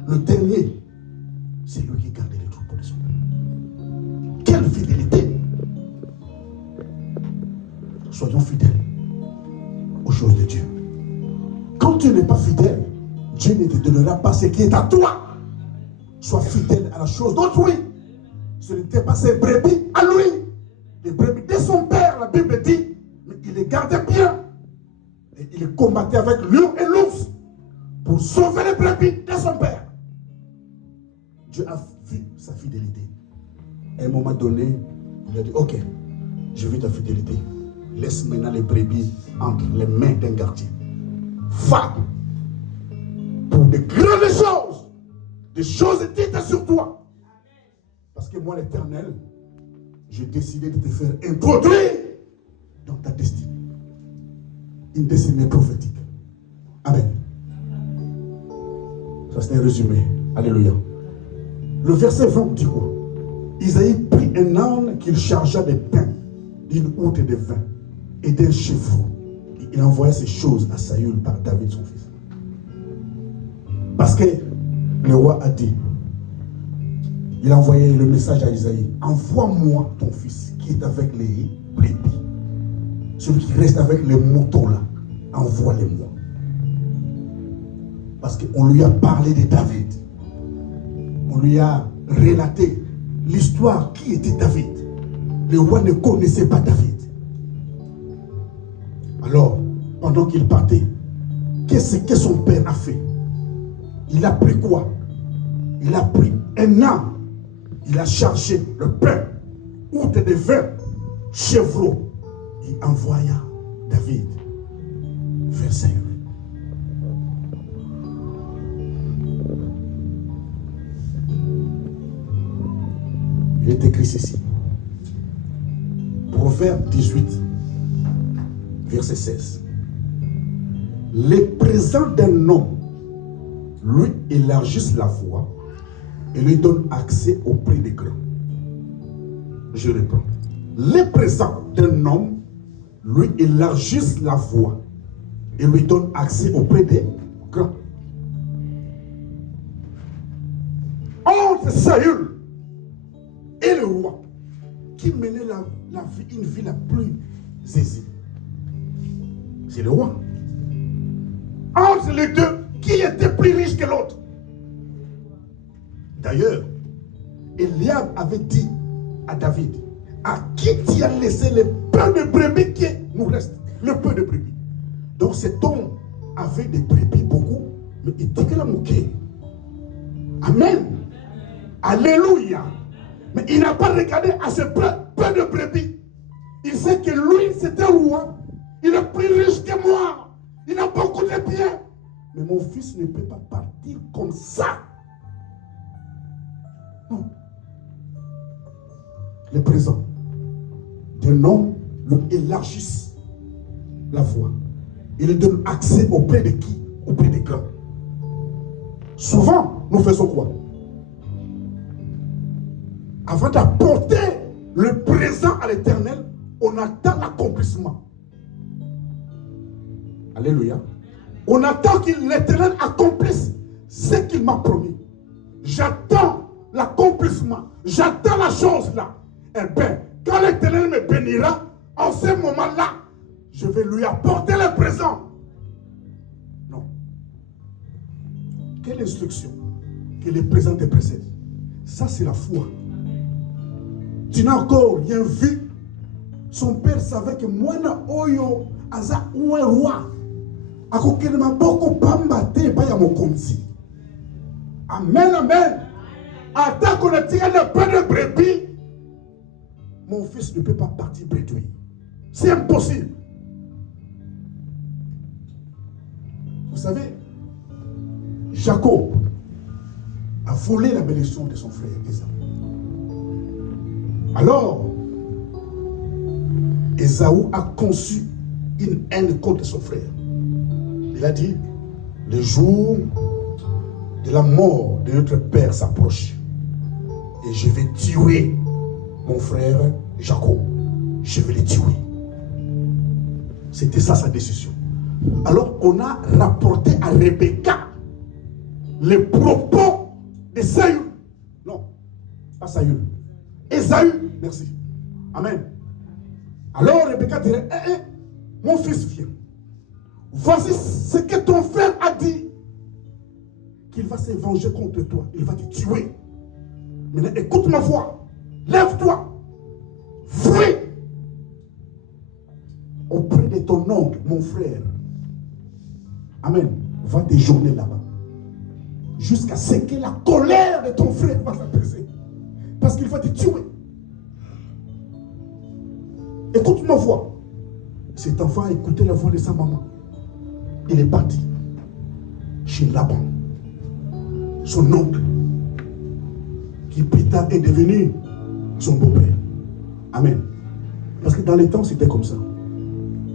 le dernier, c'est lui qui gardait les troupeaux de son père. Quelle fidélité! Soyons fidèles aux choses de Dieu. Quand tu n'es pas fidèle, Dieu ne te donnera pas ce qui est à toi. Sois fidèle à la chose d'autrui. Ce n'était pas ses brebis à lui. Les brebis de son père, la Bible dit, mais il les gardait bien. Et il combattait avec lion et l'ours pour sauver les brebis de son père. Dieu a vu sa fidélité. À un moment donné, il a dit, ok, je veux ta fidélité. Laisse maintenant les brebis entre les mains d'un gardien. Va pour de grandes choses, des choses dites sur toi. Parce que moi, l'Éternel, j'ai décidé de te faire introduire dans ta destinée. Une destinée prophétique. Amen. Ça, c'est un résumé. Alléluia. Le verset 20 dit quoi? Isaïe prit un âne qu'il chargea de pain, d'une outre de vin et d'un chevreau. Il envoya ces choses à Saül par David, son fils. Parce que le roi a dit, il a envoyé le message à Isaïe, envoie-moi ton fils qui est avec les brebis. Celui qui reste avec les moutons là, envoie-les-moi. Parce qu'on lui a parlé de David. On lui a relaté l'histoire qui était David. Le roi ne connaissait pas David. Alors, pendant qu'il partait, qu'est-ce que son père a fait? Il a pris quoi? Il a pris un âne. Il a chargé le pain, outre de vin, chevreau. Il envoya David vers Saül. Il est écrit ceci. Proverbe 18, verset 16. Les présents d'un homme lui élargissent la voie et lui donnent accès auprès des grands. Je reprends. Les présents d'un homme lui élargissent la voie et lui donnent accès auprès des grands. Entre Saül et le roi, qui menait une vie la plus aisée, c'est le roi. Entre les deux, qui était plus riche que l'autre? D'ailleurs, Eliab avait dit à David, à qui tu as laissé le peu de brebis qui nous reste? Le peu de brebis. Donc cet homme avait des brebis beaucoup, mais il dit que la moquée. Amen. Alléluia. Mais il n'a pas regardé à ce peu de brebis. Il sait que lui, c'est un roi. Il est plus riche que moi. Il a beaucoup de biens. Mais mon fils ne peut pas partir comme ça. Non. Les présents d'un homme lui élargissent la voie. Il lui donne accès auprès de qui? Auprès des grands. Souvent, nous faisons quoi? Avant d'apporter le présent à l'Éternel, on attend l'accomplissement. Alléluia. On attend que l'Éternel accomplisse ce qu'il m'a promis. J'attends l'accomplissement. J'attends la chose là. Eh bien, quand l'Éternel me bénira, en ce moment-là, je vais lui apporter le présent. Non. Quelle instruction que le présent te précède? Ça, c'est la foi. Tu n'as encore rien vu. Son père savait que moi, oyo, aza ou un roi. Amen, amen. Attends qu'on ait tiré le peu de brebis, mon fils ne peut pas partir bredouille. C'est impossible. Vous savez, Jacob a volé la bénédiction de son frère Ésaü. Alors, Ésaü a conçu une haine contre son frère. Il a dit, le jour de la mort de notre père s'approche. Et je vais tuer mon frère Jacob. Je vais le tuer. C'était ça sa décision. Alors on a rapporté à Rebecca les propos de Saül. Non, pas Saül. Ésaü, merci. Amen. Alors Rebecca dirait, mon fils vient. Voici ce que ton frère a dit. Qu'il va se venger contre toi. Il va te tuer. Maintenant, écoute ma voix. Lève-toi. Fuis auprès de ton oncle, mon frère. Amen. Va déjeuner là-bas. Jusqu'à ce que la colère de ton frère va s'apaiser. Parce qu'il va te tuer. Écoute ma voix. Cet enfant a écouté la voix de sa maman. Il est parti chez Laban, son oncle, qui plus tard est devenu son beau-père. Amen. Parce que dans les temps, c'était comme ça.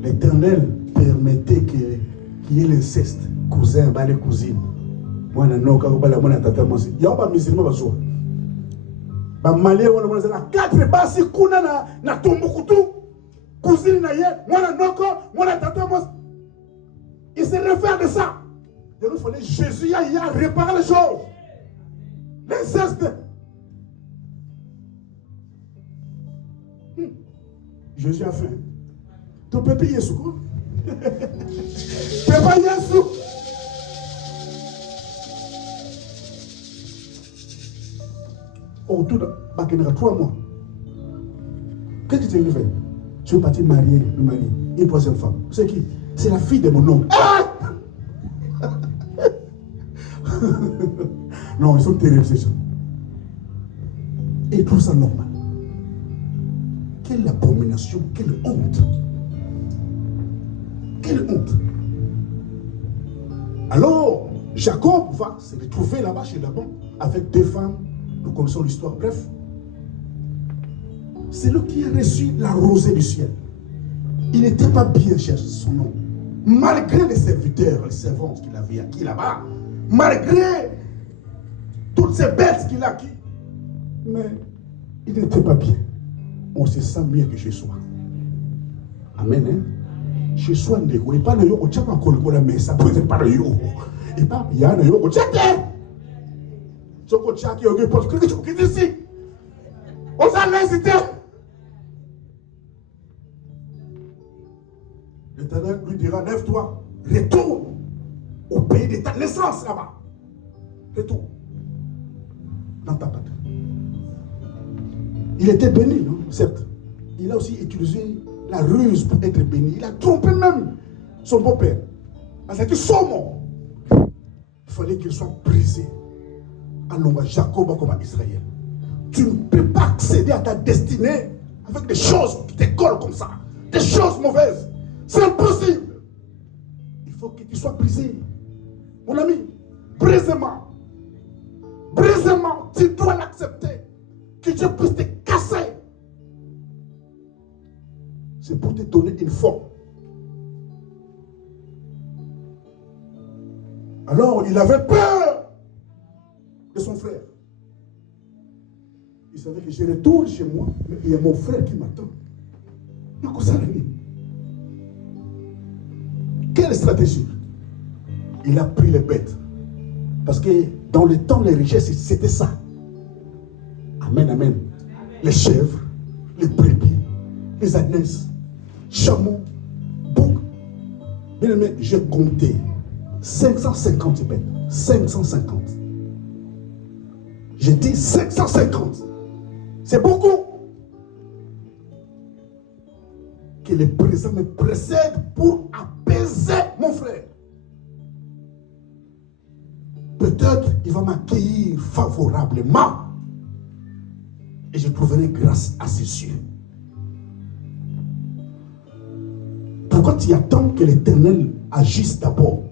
L'Éternel permettait qu'il y ait l'inceste. Cousin, les cousines. Moi, je ne sais pas si il y a un musulman qui va malé, on a 4 basi kuna na tumbukutu. Cousine na ye, moi na noko, moi na tata moi. Il se réfère de ça. Il fallait Jésus a réparé les choses. L'inceste. Jésus a fait. Tu peux payer Yesu quoi? Tu peux pas Yesu. Autour de 3 mois. Qu'est-ce que tu veux faire? Je suis parti marier, me marier. Une troisième femme. C'est qui? C'est la fille de mon oncle. Ah! Non, ils sont terribles ces gens. Et ils trouvent ça normal. Quelle abomination, quelle honte. Quelle honte. Alors, Jacob va se retrouver là-bas chez Laban avec 2 femmes. Nous connaissons l'histoire. Bref, c'est lui qui a reçu la rosée du ciel. Il n'était pas bien cherché son nom. Malgré les serviteurs, les servantes qu'il avait acquis là-bas, malgré toutes ces bêtes qu'il a acquis, mais il n'était pas bien. On se sent mieux que chez soi. Amen. Hein? Chez soi, il n'y a pas de yo, il n'y a pas de mais ça peut être pas de yo. Il n'y a pas de yo, il y a pas de yo, ici. On s'en laisse ici. L'Éternel lui dira, lève-toi, retourne au pays de ta naissance là-bas. Retourne dans ta patrie. Il était béni, non? Certes. Il a aussi utilisé la ruse pour être béni. Il a trompé même son beau-père. Parce que son mort, il fallait qu'il soit brisé. Allons à Jacob comme à Israël. Tu ne peux pas accéder à ta destinée avec des choses qui te collent comme ça. Des choses mauvaises. C'est impossible. Il faut que tu sois brisé. Mon ami, brisement. Brisement, tu dois l'accepter. Que Dieu puisse te casser. C'est pour te donner une forme. Alors, il avait peur de son frère. Il savait que je retourne chez moi, mais il y a mon frère qui m'attend. Quelle stratégie? Il a pris les bêtes. Parce que dans le temps, les richesses, c'était ça. Amen, amen. Les chèvres, les brebis, les ânes, chameaux, boucs. Bien aimé, j'ai compté 550 bêtes. 550. J'ai dit 550. C'est beaucoup. Que le présent me précède pour apaiser mon frère. Peut-être il va m'accueillir favorablement. Et je trouverai grâce à ses yeux. Pourquoi tu attends que l'Éternel agisse d'abord,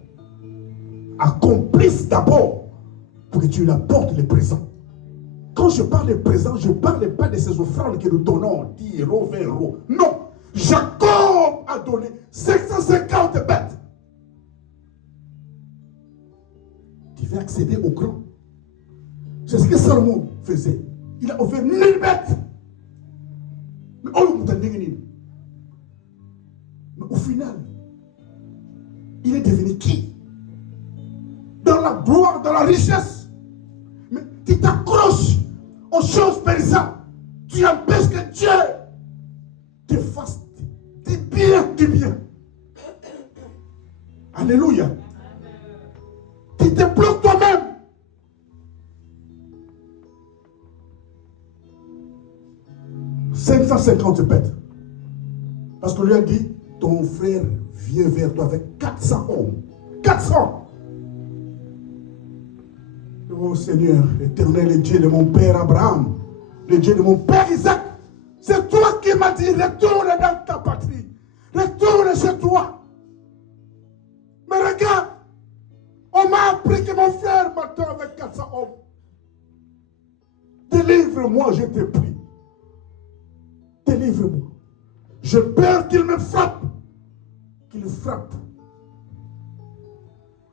accomplisse d'abord, pour que tu lui apportes le présent? Quand je parle de présent, je ne parle pas de ces offrandes que nous donnons, 10 euros, 20 euros. Non, Jacob a donné 550 bêtes. Tu veux accéder au grand. C'est ce que Salomon faisait. Il a offert 1000 bêtes. Mais au final, il est devenu qui? Dans la gloire, dans la richesse. Mais tu t'accroches aux choses périssables. Tu empêches que Dieu te fasse du bien. Alléluia. Tu te bloques toi-même. « 550 bêtes. Parce qu'on lui a dit, ton frère vient vers toi avec 400 hommes. 400. Oh Seigneur, éternel, le Dieu de mon père Abraham, le Dieu de mon père Isaac, c'est toi qui m'as dit, retourne dans ta patrie. Retourne chez toi. Mais regarde, on m'a appris que mon frère m'attend avec 400 hommes. Délivre-moi, je te prie. Délivre-moi. J'ai peur qu'il me frappe. Qu'il frappe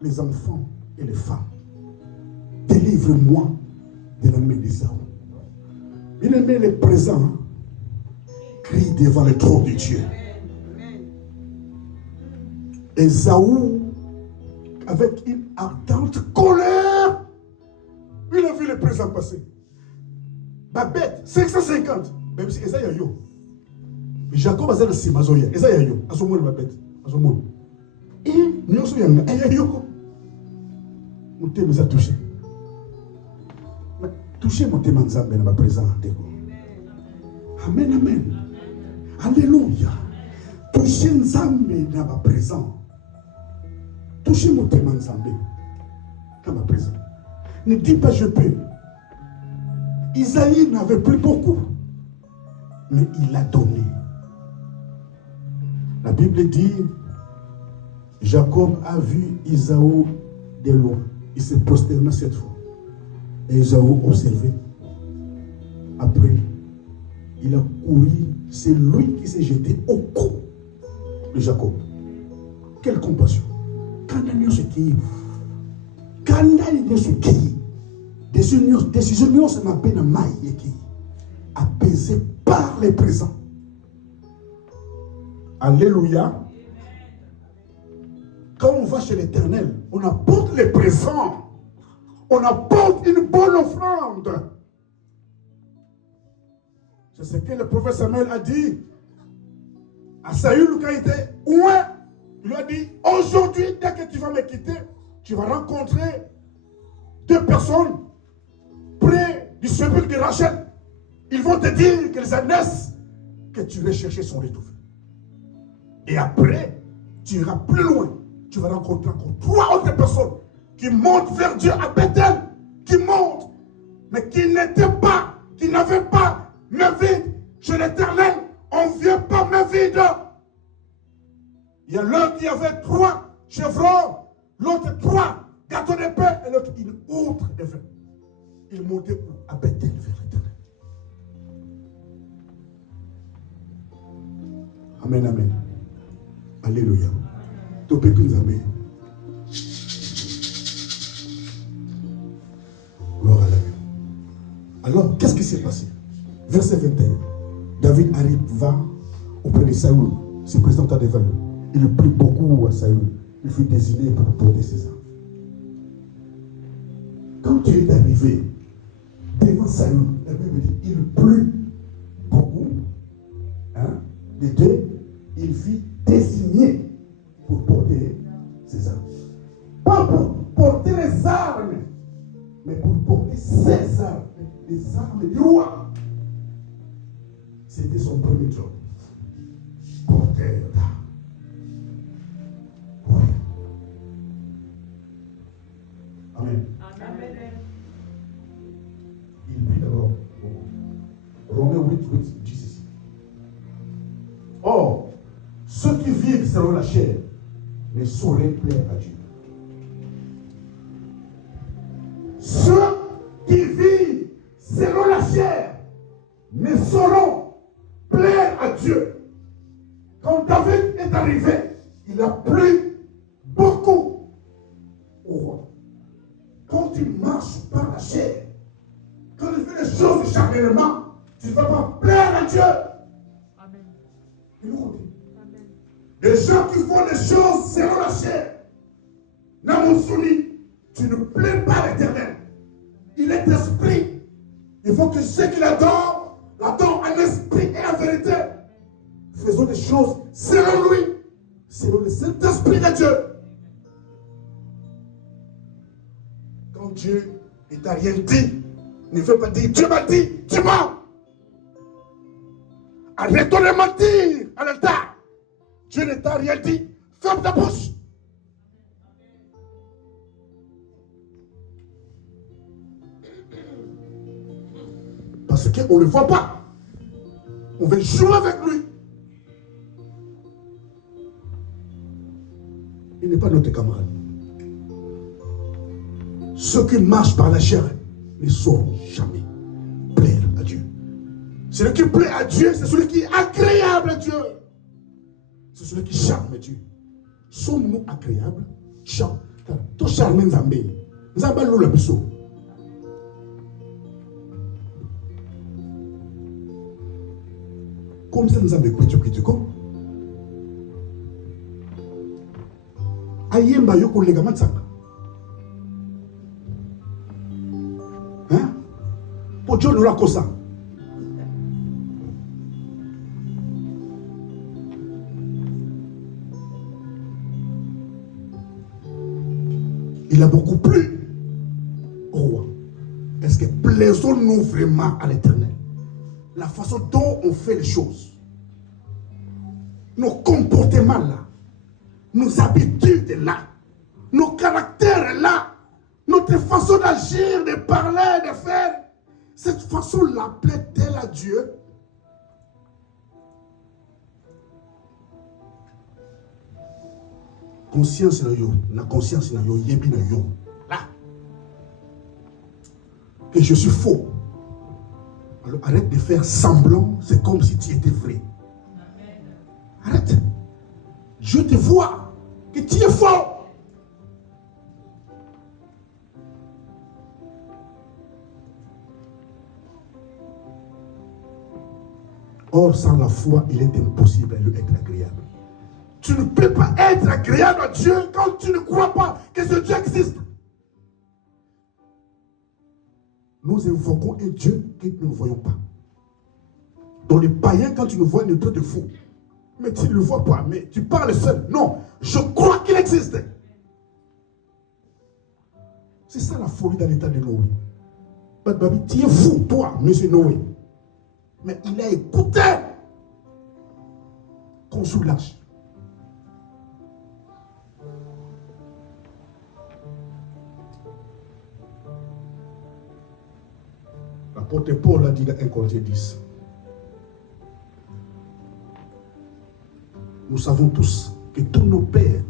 les enfants et les femmes. Délivre-moi de la main d'Ésaü. Bien aimé, les présents crient devant le trône de Dieu. Ésaü, avec une ardente colère, il a vu les présents passer. Ma bête, 550. Même si Esaïa yo. Jacob a dit Mazoya. Esaïa yo. Asomone ma bête. Asomone. Et nous sommes yo. Mon thème nous a touché. Touchez mon thème en ma présent. Amen, amen. Alléluia. Touchez Nzambe dans ma présent. Touchez mon thème en Zambé dans ma présent. Ne dis pas je peux. Isaïe n'avait plus beaucoup, mais il a donné. La Bible dit, Jacob a vu Ésaü de loin. Il s'est prosterné cette fois. Et Ésaü observé. Après, il a couru. C'est lui qui s'est jeté au cou de Jacob. Quelle compassion. Quand il se qui, quand il se qui, des unions se m'appellent maille qui, apaisé par les présents. Alléluia. Quand on va chez l'Éternel, on apporte les présents. On apporte une bonne offrande. C'est ce que le prophète Samuel a dit à Saül quand il était loin. Il lui a dit, aujourd'hui, dès que tu vas me quitter, tu vas rencontrer 2 personnes près du sépulcre de Rachel. Ils vont te dire que les ânesses que tu veux chercher sont étouffées. Et après, tu iras plus loin. Tu vas rencontrer encore 3 autres personnes qui montent vers Dieu à Bethel, qui montent, mais qui n'étaient pas, qui n'avaient pas main vide. Chez l'Éternel, on ne vient pas main vide. Il y a l'un qui avait 3 chevrons, l'autre 3 gâteaux de pain, et l'autre une outre de vin. Il montait à Bethel vers l'Éternel. Amen, amen. Alléluia. Tout peuple nous amène. Gloire à la vie. Alors, qu'est-ce qui s'est passé? Verset 21. David arrive, va auprès de Saül, se présenta devant lui. Il le plut beaucoup à Saül. Il fut désigné pour porter ses armes. Quand tu es arrivé devant Saül, la Bible dit, il plut beaucoup. Hein? Les 2, il fut désigné pour porter ses armes. Pas pour porter les armes, mais pour porter ses armes, les armes du roi. C'était son premier job. Porteur d'armes. Oui. Amen. Amen. Il prie d'abord. Romains 8 dit ceci. Or, ceux qui vivent selon la chair ne sauraient plaire à Dieu. Ceux qui vivent selon la chair ne sauront plaire à Dieu. Quand David est arrivé, il a plu beaucoup au roi. Quand tu marches par la chair, quand tu fais les choses charnellement, tu ne vas pas plaire à Dieu. Amen. Il nous dit. Amen. Les gens qui font les choses selon la chair, Namoussouni, tu ne plais pas à l'Éternel. Il est esprit. Il faut que ceux qui l'adorent en esprit et en vérité. Faisons des choses selon lui, selon le Saint-Esprit de Dieu. Quand Dieu ne t'a rien dit, ne veut pas dire Dieu m'a dit, tu mens. Arrêtons de mentir à l'altar. Dieu ne t'a rien dit, ferme ta bouche. Parce qu'on ne le voit pas. On veut jouer avec lui. Il n'est pas notre camarade. Ceux qui marchent par la chair ne sauront jamais plaire à Dieu. Celui qui plaît à Dieu, c'est celui qui est agréable à Dieu. C'est celui qui charme Dieu. Sommes-nous agréables? Charme. Toi, charme Nzambé. Nzambé loula biso. Comme ça, Nzambé kwetyo. Ayemba yoko lega matsanga. Hein? Pour Dieu nous l'a comme ça. Il a beaucoup plu au roi. Est-ce que plaisons-nous vraiment à l'Éternel? La façon dont on fait les choses, nos comportements là, nos habitudes là, nos caractères là, notre façon d'agir, de parler, de faire, cette façon-là plaît-elle à Dieu? Conscience na yo, la conscience na yo, yebi na yo, là. Que je suis faux. Alors arrête de faire semblant, c'est comme si tu étais vrai. Arrête. Je te vois que tu es fort. Or, sans la foi, il est impossible de lui être agréable. Tu ne peux pas être agréable à Dieu quand tu ne crois pas que ce Dieu existe. Nous invoquons un Dieu que nous ne voyons pas. Dans les païens, quand tu nous vois, ils te traitent de fou. Mais tu ne le vois pas, mais tu parles seul. Non, je crois qu'il existe. C'est ça la folie dans l'état de Noé. Babi, tu es fou, toi, monsieur Noé. Mais il a écouté qu'on soulage. L'apôtre Paul a dit dans 1 Corinthiens 10. Nous savons tous que tous nos pères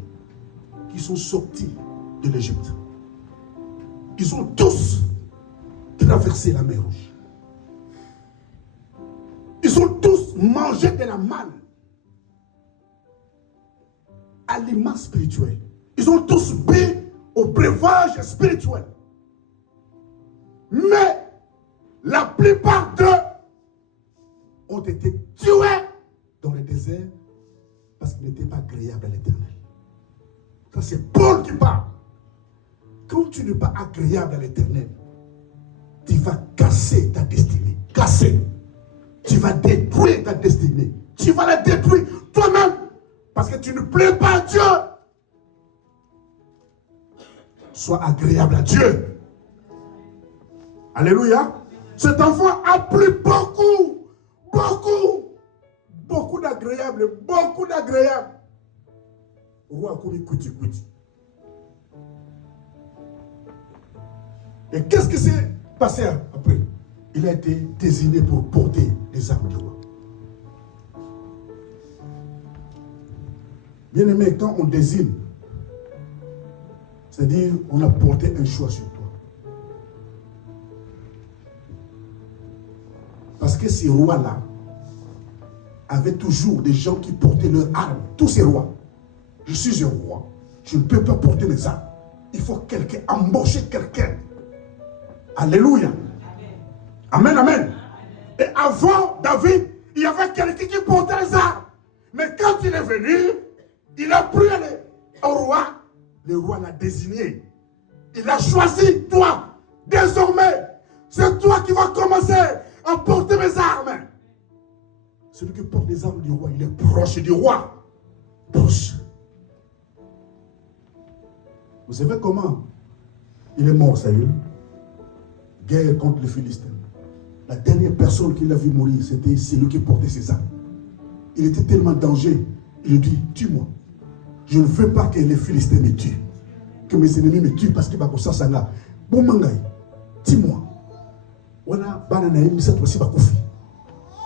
qui sont sortis de l'Égypte, ils ont tous traversé la mer Rouge. Ils ont tous mangé de la manne, aliment spirituel. Ils ont tous bu au breuvage spirituel. Mais la plupart d'eux ont été tués dans le désert parce qu'ils n'étaient pas agréables à l'Éternel. Ça, c'est Paul qui parle. Quand tu n'es pas agréable à l'Éternel, tu vas casser ta destinée. Casser. Tu vas détruire ta destinée. Tu vas la détruire toi-même parce que tu ne plais pas à Dieu. Sois agréable à Dieu. Alléluia. Cet enfant a pris beaucoup d'agréables, beaucoup d'agréables. Roi Koumi Kouti. Et qu'est-ce qui s'est passé après? Il a été désigné pour porter les armes du roi. Bien aimé, quand on désigne, c'est-à-dire on a porté un choix sur toi. Parce que ces rois-là avaient toujours des gens qui portaient leurs armes. Tous ces rois. Je suis un roi. Je ne peux pas porter mes armes. Il faut quelqu'un, embaucher quelqu'un. Alléluia. Amen, amen. Et avant David, il y avait quelqu'un qui portait les armes. Mais quand il est venu, il a pris au roi. Le roi l'a désigné. Il a choisi toi. Désormais, c'est toi qui vas commencer à porter mes armes. Celui qui porte les armes du roi, il est proche du roi. Proche. Vous savez comment il est mort, Saül? Guerre contre les Philistins. La dernière personne qu'il a vu mourir, c'était celui qui portait ses armes. Il était tellement danger. Il dit, tue-moi. Je ne veux pas que les Philistins me tuent. Que mes ennemis me tuent parce que ça, ça là. Bon mangaï, tue-moi. Voilà, banana, cette fois-ci, va koufi.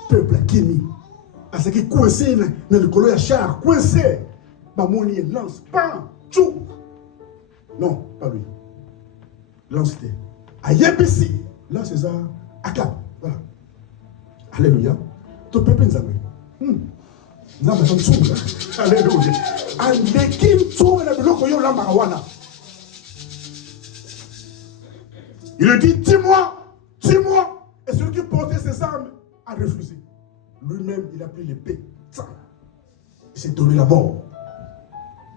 Peuple qui mis. À ce qui est coincé dans le colon à char, coincé. Bamoni lance, pan, tchou. Non, pas lui. Lance c'était. À Yébissi, là c'est ça, Akab. Voilà. Alléluia. Tu peux pas nous amener. Alléluia. Andekin tchou na biloko yo la marawana. Il lui dit, tue-moi. Et celui qui portait ses armes a refusé. Lui-même, il a pris l'épée. Il s'est donné la mort.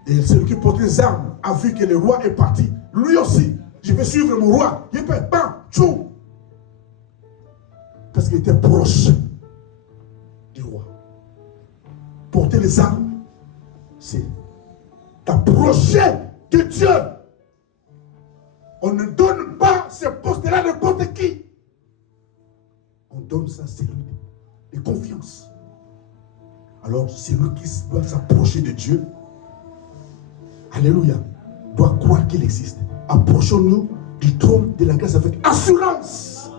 Et celui qui portait les armes a vu que le roi est parti. Lui aussi, je vais suivre mon roi. Il peut pas, tchou. Parce qu'il était proche du roi. Porter les armes, c'est t'approcher de Dieu. On ne donne pas ce poste-là à n'importe qui. On donne ça à celui de confiance. Alors, celui qui doit s'approcher de Dieu, alléluia, doit croire qu'il existe. Approchons-nous du trône de la grâce avec assurance,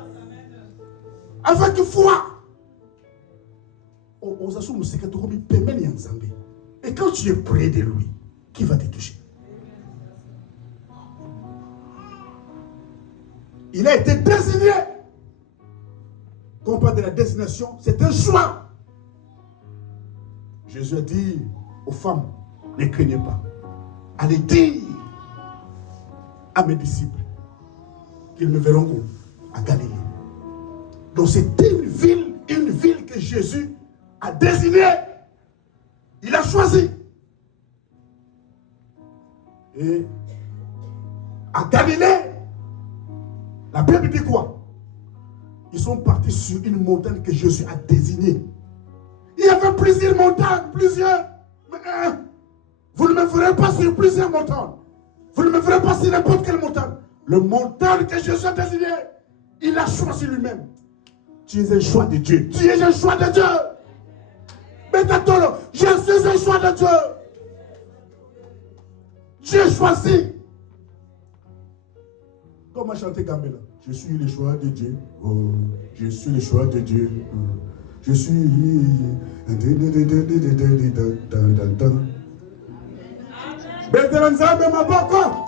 avec foi. Et quand tu es près de lui, qui va te toucher? Il a été désigné. Quand on parle de la destination, c'est un choix. Jésus a dit aux femmes, Ne craignez pas. Allez dire à mes disciples qu'ils me verront où? À Galilée. Donc c'était une ville que Jésus a désignée. Il a choisi. Et à Galilée, la Bible dit quoi? Ils sont partis sur une montagne que Jésus a désignée. Il y avait plusieurs montagnes, plusieurs. Mais vous ne me ferez pas sur plusieurs montagnes. Vous ne me ferez pas sur n'importe quelle montagne. Le montagne que Jésus a désigné, il a choisi lui-même. Tu es un choix de Dieu. Tu es un choix de Dieu. Mais t'attends, je suis un choix de Dieu. Dieu choisit. Comment chanter Gambela? Je suis le choix de Dieu. Oh, je suis le choix de Dieu. Oh, je suis. Betelanzambe maboko.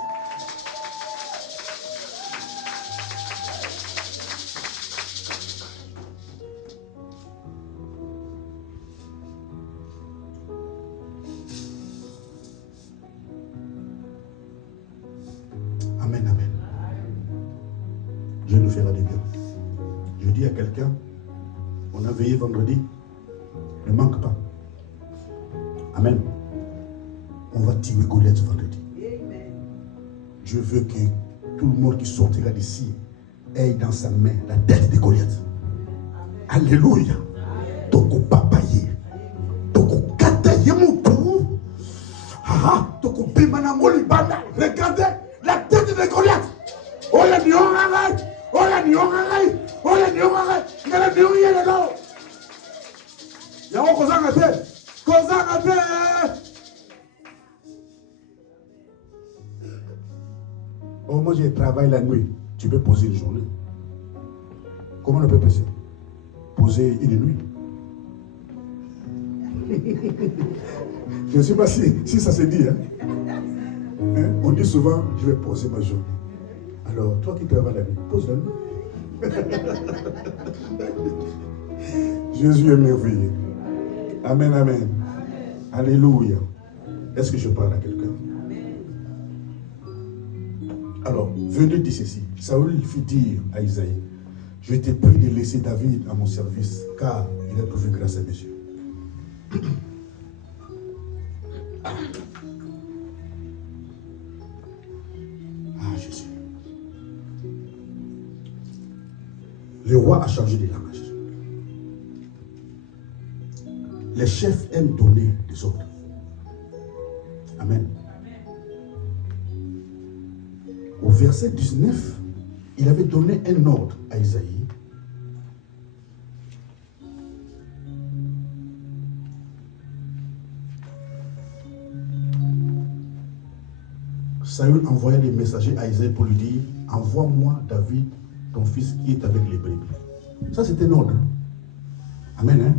Amen, amen. Dieu nous fera du bien. Je dis à quelqu'un, on a veillé vendredi, ne manque pas. Amen. On va tuer Goliath vendredi. Dieu veut que tout le monde qui sortira d'ici ait dans sa main la tête de Goliath. Alléluia. Toko papaye. Toko kataye moutou. Toko bimana molibanda. Regardez la tête de Goliath. Oh la niorare. Oh la niorare. Oh la niorare. Ngala niorare là. Y'a kozanga te. Kozanga te. Oh, moi, je travaille la nuit. Tu peux poser une journée. Comment on peut poser une nuit? Je ne sais pas si ça se dit. Hein? On dit souvent, je vais poser ma journée. Alors, toi qui travailles la nuit, pose la nuit. Jésus est merveilleux. Amen, amen. Alléluia. Est-ce que je parle à quelqu'un? Alors, venez dire ceci. Saül fit dire à Isaïe, je t'ai pris de laisser David à mon service, car il a trouvé grâce à mes yeux. Ah, Jésus. Le roi a changé de langage. Les chefs aiment donner des ordres. Amen. Au verset 19, il avait donné un ordre à Isaïe. Saül envoya des messagers à Isaïe pour lui dire, envoie-moi David, ton fils qui est avec les brebis. Ça c'est un ordre. Amen. Hein?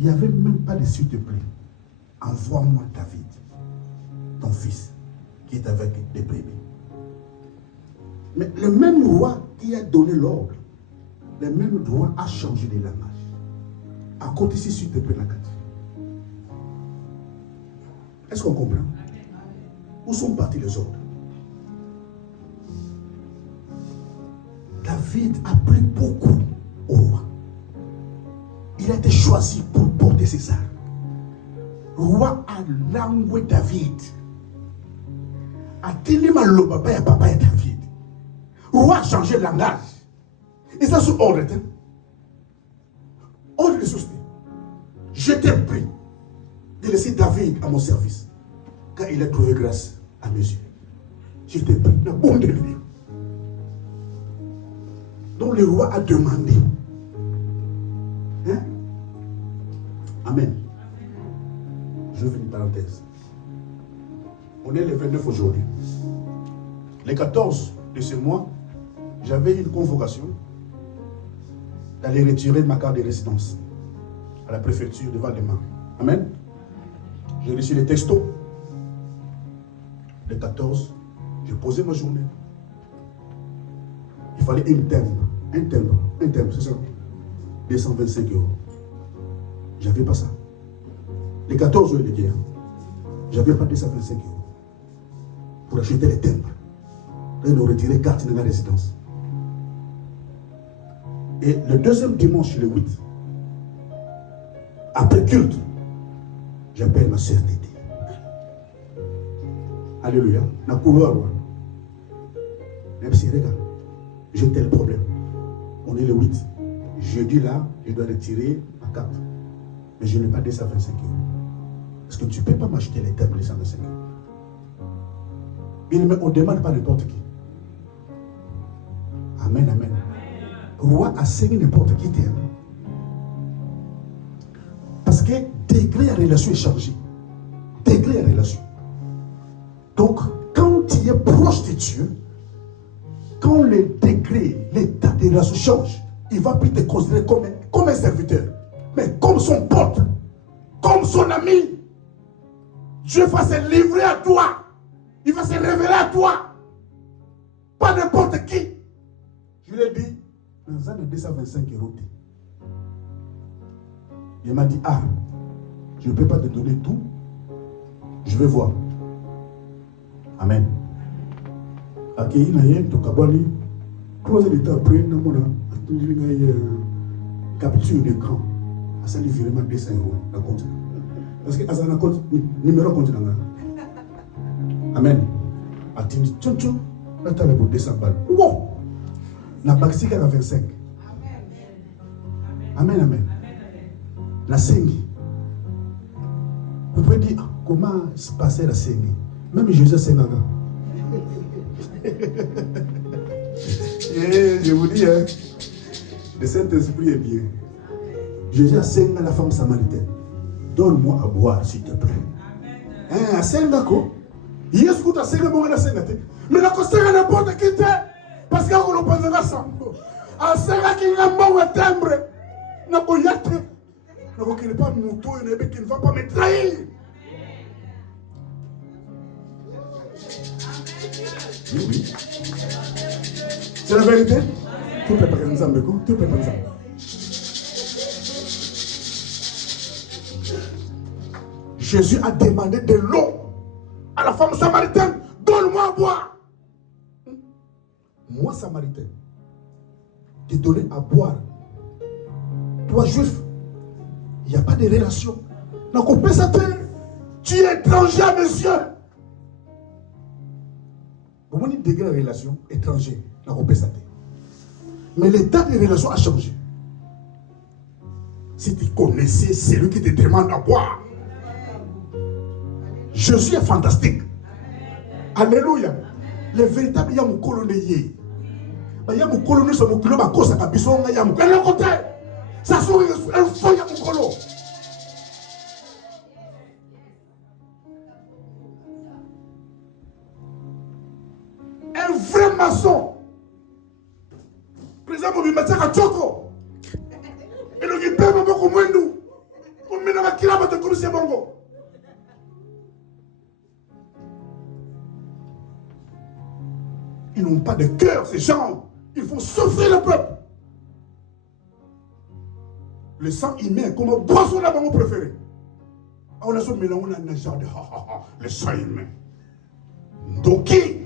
Il n'y avait même pas de s'il te plaît. Envoie-moi David, ton fils qui est avec les brebis. Mais le même roi qui a donné l'ordre, le même roi a changé de langage. À côté ici, s'il te plaît, la carte. Est-ce qu'on comprend? Où sont partis les ordres? David a pris beaucoup au roi. Il a été choisi pour porter ses armes. Le roi a langué David. A tenu mal le papa et David. Le roi a changé le langage. Et ça sous ordre. Ordre de souci. Je t'ai pris de laisser David à mon service. Car il a trouvé grâce à mes yeux. Je t'ai pris le bon de lui. Donc le roi a demandé. Hein? Amen. Je fais une parenthèse. On est le 29 aujourd'hui. Le 14 de ce mois, j'avais une convocation d'aller retirer ma carte de résidence à la préfecture de Val-de-Marne. Amen. J'ai reçu les textos. Le 14, j'ai posé ma journée. Il fallait un timbre, c'est ça. 225 €. J'avais pas ça. Les 14 jours de guerre. J'avais pas 225 € pour acheter les timbres. Et nous retirer carte de la résidence. Et le deuxième dimanche, le 8, après culte, j'appelle ma soeur Tété. Alléluia. Dans le couloir, même si, regarde, j'ai tel problème. On est le 8. Jeudi là, je dois retirer ma carte. Mais je n'ai pas 225 €. Est-ce que tu ne peux pas m'acheter les timbres de 125 €? Bien, mais on ne demande pas n'importe qui. Amen, amen. Roi a saigné n'importe qui t'aime. Parce que degré à relation est changé. Degré à relation. Donc, quand tu es proche de Dieu, quand le degré, l'état de relation change, il ne va plus te considérer comme un serviteur, mais comme son pote, comme son ami. Dieu va se livrer à toi. Il va se révéler à toi. Pas n'importe qui. Je lui ai dit, dans un de 225 €. Il m'a dit, ah, je ne peux pas te donner tout. Je vais voir. Amen. Accueilli naye to kabali. 3 heures de temps après, nous avons une capture d'écran. Ça lui virement 200 € la compte. Parce que ça a un compte numéro compte. Amen. Atini tchon là tu as pour 200 balles. Wow. La baxi à 25. Amen, amen. La sengi. Vous pouvez dire comment se passait la sengi. Même Jésus Sengaga. Et je vous dis, hein, le Saint-Esprit est bien. Jésus Senga la femme samaritaine. Donne-moi à boire, s'il te plaît. Hein, Sengako. Yes, vous avez Senga, vous avez mais la Senga n'importe qui t'es. Parce que vous ne pensez pas ça. À Senga qui n'a pas de timbre. N'a pas de qui n'est pas mouton, qui ne va pas me trahir. Oui, oui. C'est la vérité. Tu peux pas nous amener. Tu peux pas nous amener. Jésus a demandé de l'eau à la femme samaritaine. Donne-moi à boire. Moi, samaritain, te donner à boire. Toi, juif, il n'y a pas de relation. Donc, on peut s'attendre. Tu es étranger à mes yeux. Pour moi, il y a des relations étrangères. Donc, on peut s'attendre. Mais l'état des relations a changé. Si tu connaissais celui qui te demande à boire, Jésus est fantastique. Alléluia. Le véritable Yamukolo ne yé. Yamukolo ne sont pas à cause de la bison. Yamukolo. Et le côté, ça sont un faux Yamukolo. Un vrai maçon. Par exemple, il m'a dit à Tchoko. Et le qui paie beaucoup moins nous. On met dans la kilomètre de Kourousse Bongo. Ils n'ont pas de cœur, ces gens. Il faut souffrir le peuple. Le sang humain, comme un boisson là-bas, mon préféré. On a ce mélange, on a un genre de le sang humain. Donc qui?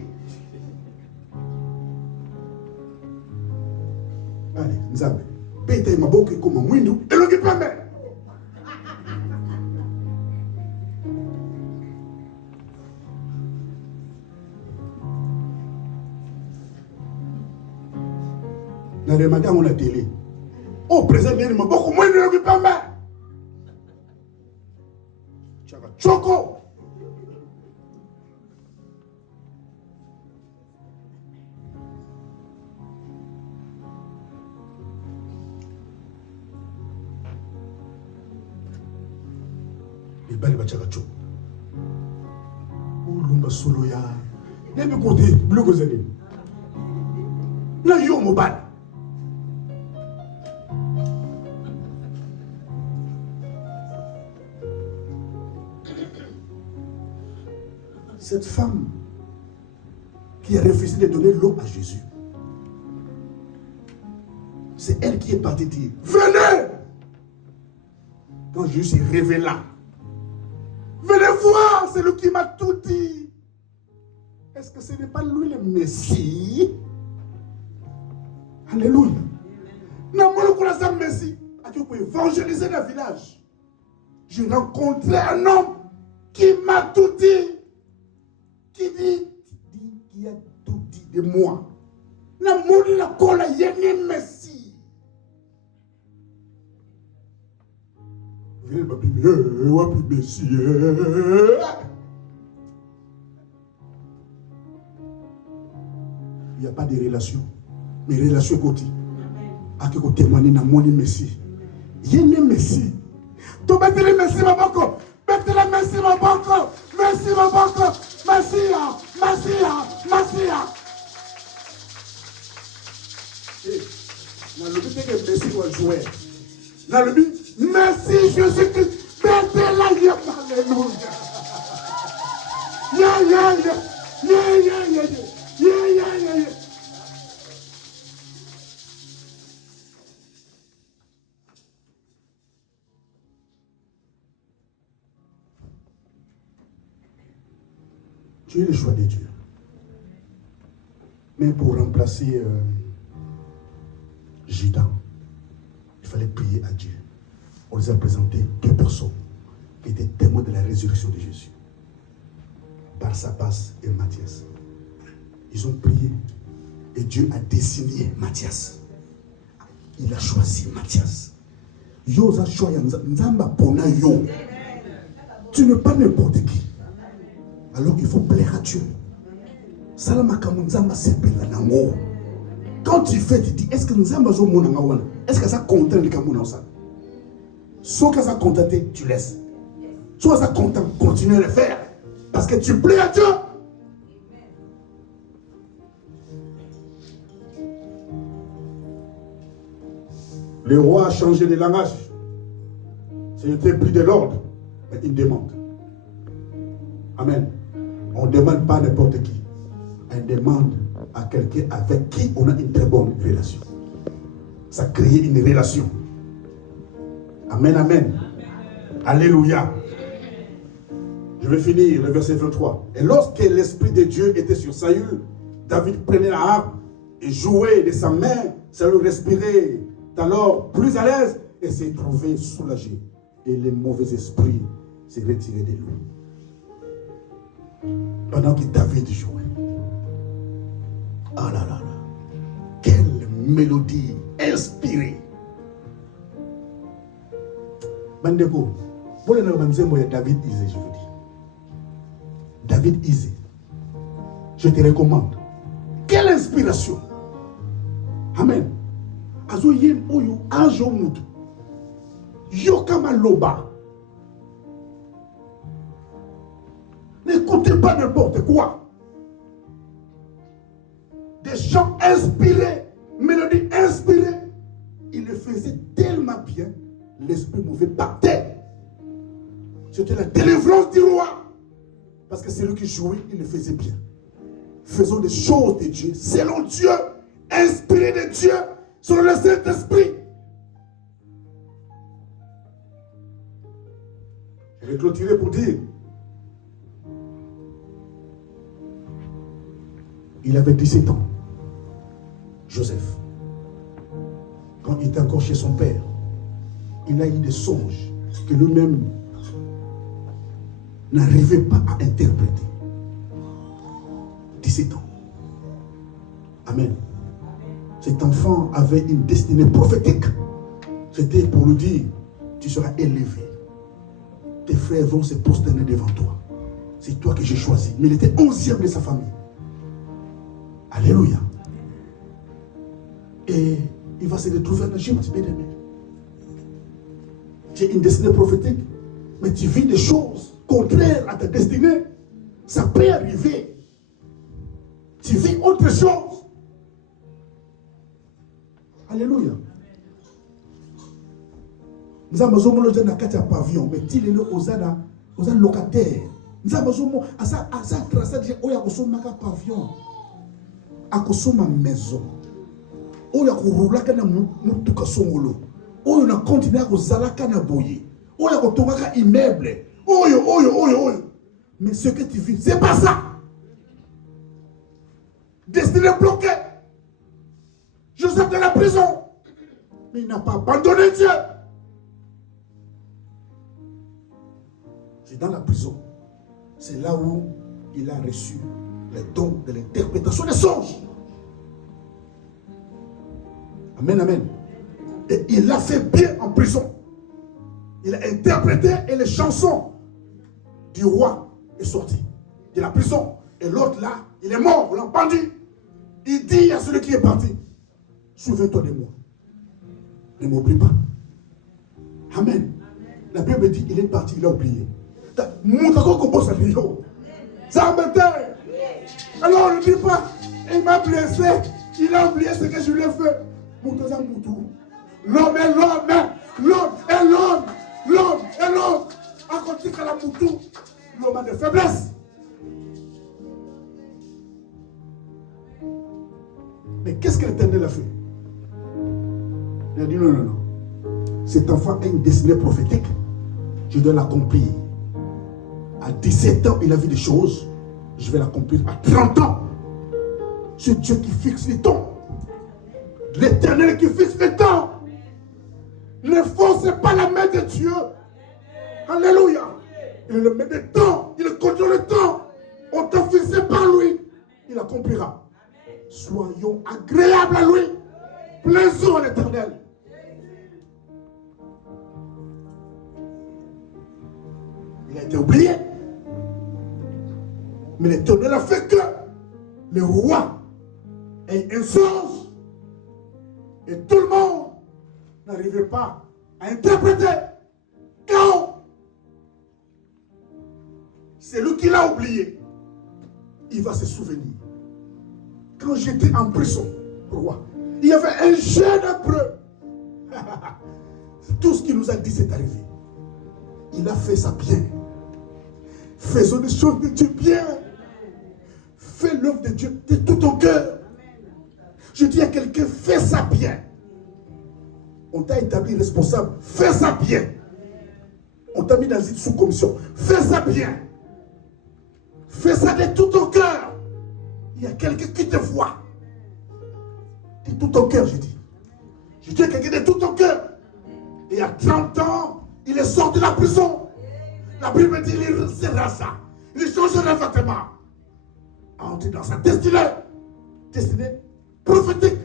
Allez, nous avons. Pété ma boque comme un window. Et le qui permet. Dans les magasins, on a télé. Oh, président, il m'a beaucoup moins de permet. Choco. Il bali bachaka choco. Oh, lumba solo ya. Demi côté, bleu gozeli. Là, yo mobile. Cette femme qui a refusé de donner l'eau à Jésus, c'est elle qui est partie dire, venez! Quand Jésus s'est révélé là, venez voir c'est lui qui m'a tout dit. Est-ce que ce n'est pas lui le Messie? Alléluia. Non, moi, je connais le Messie. Pour évangéliser le village. J'ai rencontré un homme qui m'a tout dit. Qui a tout dit de moi. Na moni la kola yeni Messie. Venez ma Bible, wapi Messie. Il n'y a pas de relation. Mais relation côté. À qui côté témoigner na moni Messie. Yeni Messie. Tu mets le Messie ma banco. Mets le Messie ma banco. Messie ma banco. Messia. Dans le but que Messie doit jouer. Dans le but, merci Jésus-Christ. Mettez la gueule. Alléluia. Yeah. Tu es le choix de Dieu. Mais pour remplacer Judas, il fallait prier à Dieu. On les a présenté 2 personnes qui étaient témoins de la résurrection de Jésus. Barsabas et Matthias. Ils ont prié et Dieu a désigné Matthias. Il a choisi Matthias. Yo a choisi Nzamba pona yo. Tu n'es pas n'importe qui. Alors il faut plaire à Dieu. Quand tu fais, tu dis, est-ce que nous avons est-ce que ça compte le Cameroun? Soit que ça compte, tu laisses. Soit ça compte, continue à le faire. Parce que tu plais à Dieu. Le roi a changé de langage. Ce n'était plus de l'ordre, mais une demande. Amen. On ne demande pas à n'importe qui. On demande à quelqu'un avec qui on a une très bonne relation. Ça crée une relation. Amen, amen. Alléluia. Je vais finir le verset 23. Et lorsque l'Esprit de Dieu était sur Saül, David prenait la harpe et jouait de sa main. Saül respirait alors plus à l'aise et s'est trouvé soulagé. Et les mauvais esprits s'est retiré de lui. Pendant que David jouait. Ah là là là. Quelle mélodie inspirée. Bandeko, vous voulez dire David Isé, je vous dis. David Isé. Je te recommande. Quelle inspiration. Amen. Azo yen oyo ajo mutu. Yokama loba. N'écoutez pas n'importe quoi. Des chants inspirés, mélodies inspirées. Il le faisait tellement bien, l'esprit mauvais partait. C'était la délivrance du roi. Parce que c'est lui qui jouait, il le faisait bien. Faisons des choses de Dieu, selon Dieu, inspiré de Dieu, selon le Saint-Esprit. Je vais clôturer pour dire. Il avait 17 ans. Joseph. Quand il était encore chez son père, il a eu des songes que lui-même n'arrivait pas à interpréter. 17 ans. Amen. Cet enfant avait une destinée prophétique. C'était pour lui dire, tu seras élevé. Tes frères vont se prosterner devant toi. C'est toi que j'ai choisi. Mais il était 11e de sa famille. Alléluia. Et il va se retrouver en Égypte, bien-aimé. Tu as une destinée prophétique, mais tu vis des choses contraires à ta destinée. Ça peut arriver. Tu vis autre chose. Alléluia. Nous avons besoin de pavillon, mais il est aux locataires. Nous avons besoin de ça tracer pavillon. Akosoma maison. Oya kurulaka na mutuka songolo. Oyo na continue akozalaka na boye. Oya kotongaka immeuble. Oyo. Mais ce que tu vis, c'est pas ça. Destiné bloqué. Joseph dans la prison. Mais il n'a pas abandonné Dieu. C'est dans la prison. C'est là où il a reçu les dons de l'interprétation des songes. Amen, amen. Et il l'a fait bien en prison. Il a interprété et les chansons du roi est sorti de la prison. Et l'autre là, il est mort, on l'a pendu. Il dit à celui qui est parti, souviens-toi de moi. Ne m'oublie pas. Amen. La Bible dit, il est parti, il a oublié. Ça m'éteint. Alors on ne dit pas, il m'a blessé, il a oublié ce que je lui ai fait. L'homme est l'homme, l'homme est l'homme, l'homme est l'homme. À côté de la moutou, l'homme a des faiblesses. Mais qu'est-ce que l'Éternel a fait? Il a dit non, non, non. Cet enfant a une destinée prophétique. Je dois l'accomplir. À 17 ans, il a vu des choses. Je vais l'accomplir à 30 ans. C'est Dieu qui fixe les temps. L'Éternel qui fixe les temps. Ne forcez pas la main de Dieu. Alléluia. Il est le maître des temps. Il contrôle le temps. On t'a fixé par lui. Il accomplira. Soyons agréables à lui. Plaisons à l'Éternel. Il a été oublié. Mais l'Éternel a fait que le roi ait un songe. Et tout le monde n'arrivait pas à interpréter. Quand c'est lui qui l'a oublié, il va se souvenir. Quand j'étais en prison, roi, il y avait un jeune hébreu. Tout ce qu'il nous a dit, c'est arrivé. Il a fait ça bien. Faisons des choses de Dieu bien. Fais l'œuvre de Dieu de tout ton cœur. Je dis à quelqu'un, fais ça bien. On t'a établi responsable, fais ça bien. On t'a mis dans une sous-commission, fais ça bien. Fais ça de tout ton cœur. Il y a quelqu'un qui te voit. De tout ton cœur, je dis. Je dis à quelqu'un de tout ton cœur. Et à 30 ans, il est sorti de la prison. La Bible dit, il sera ça. Il changera vêtements. Entrer dans sa destinée prophétique.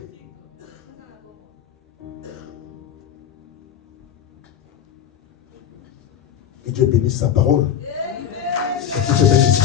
Que Dieu bénisse sa parole. Que Dieu te bénisse.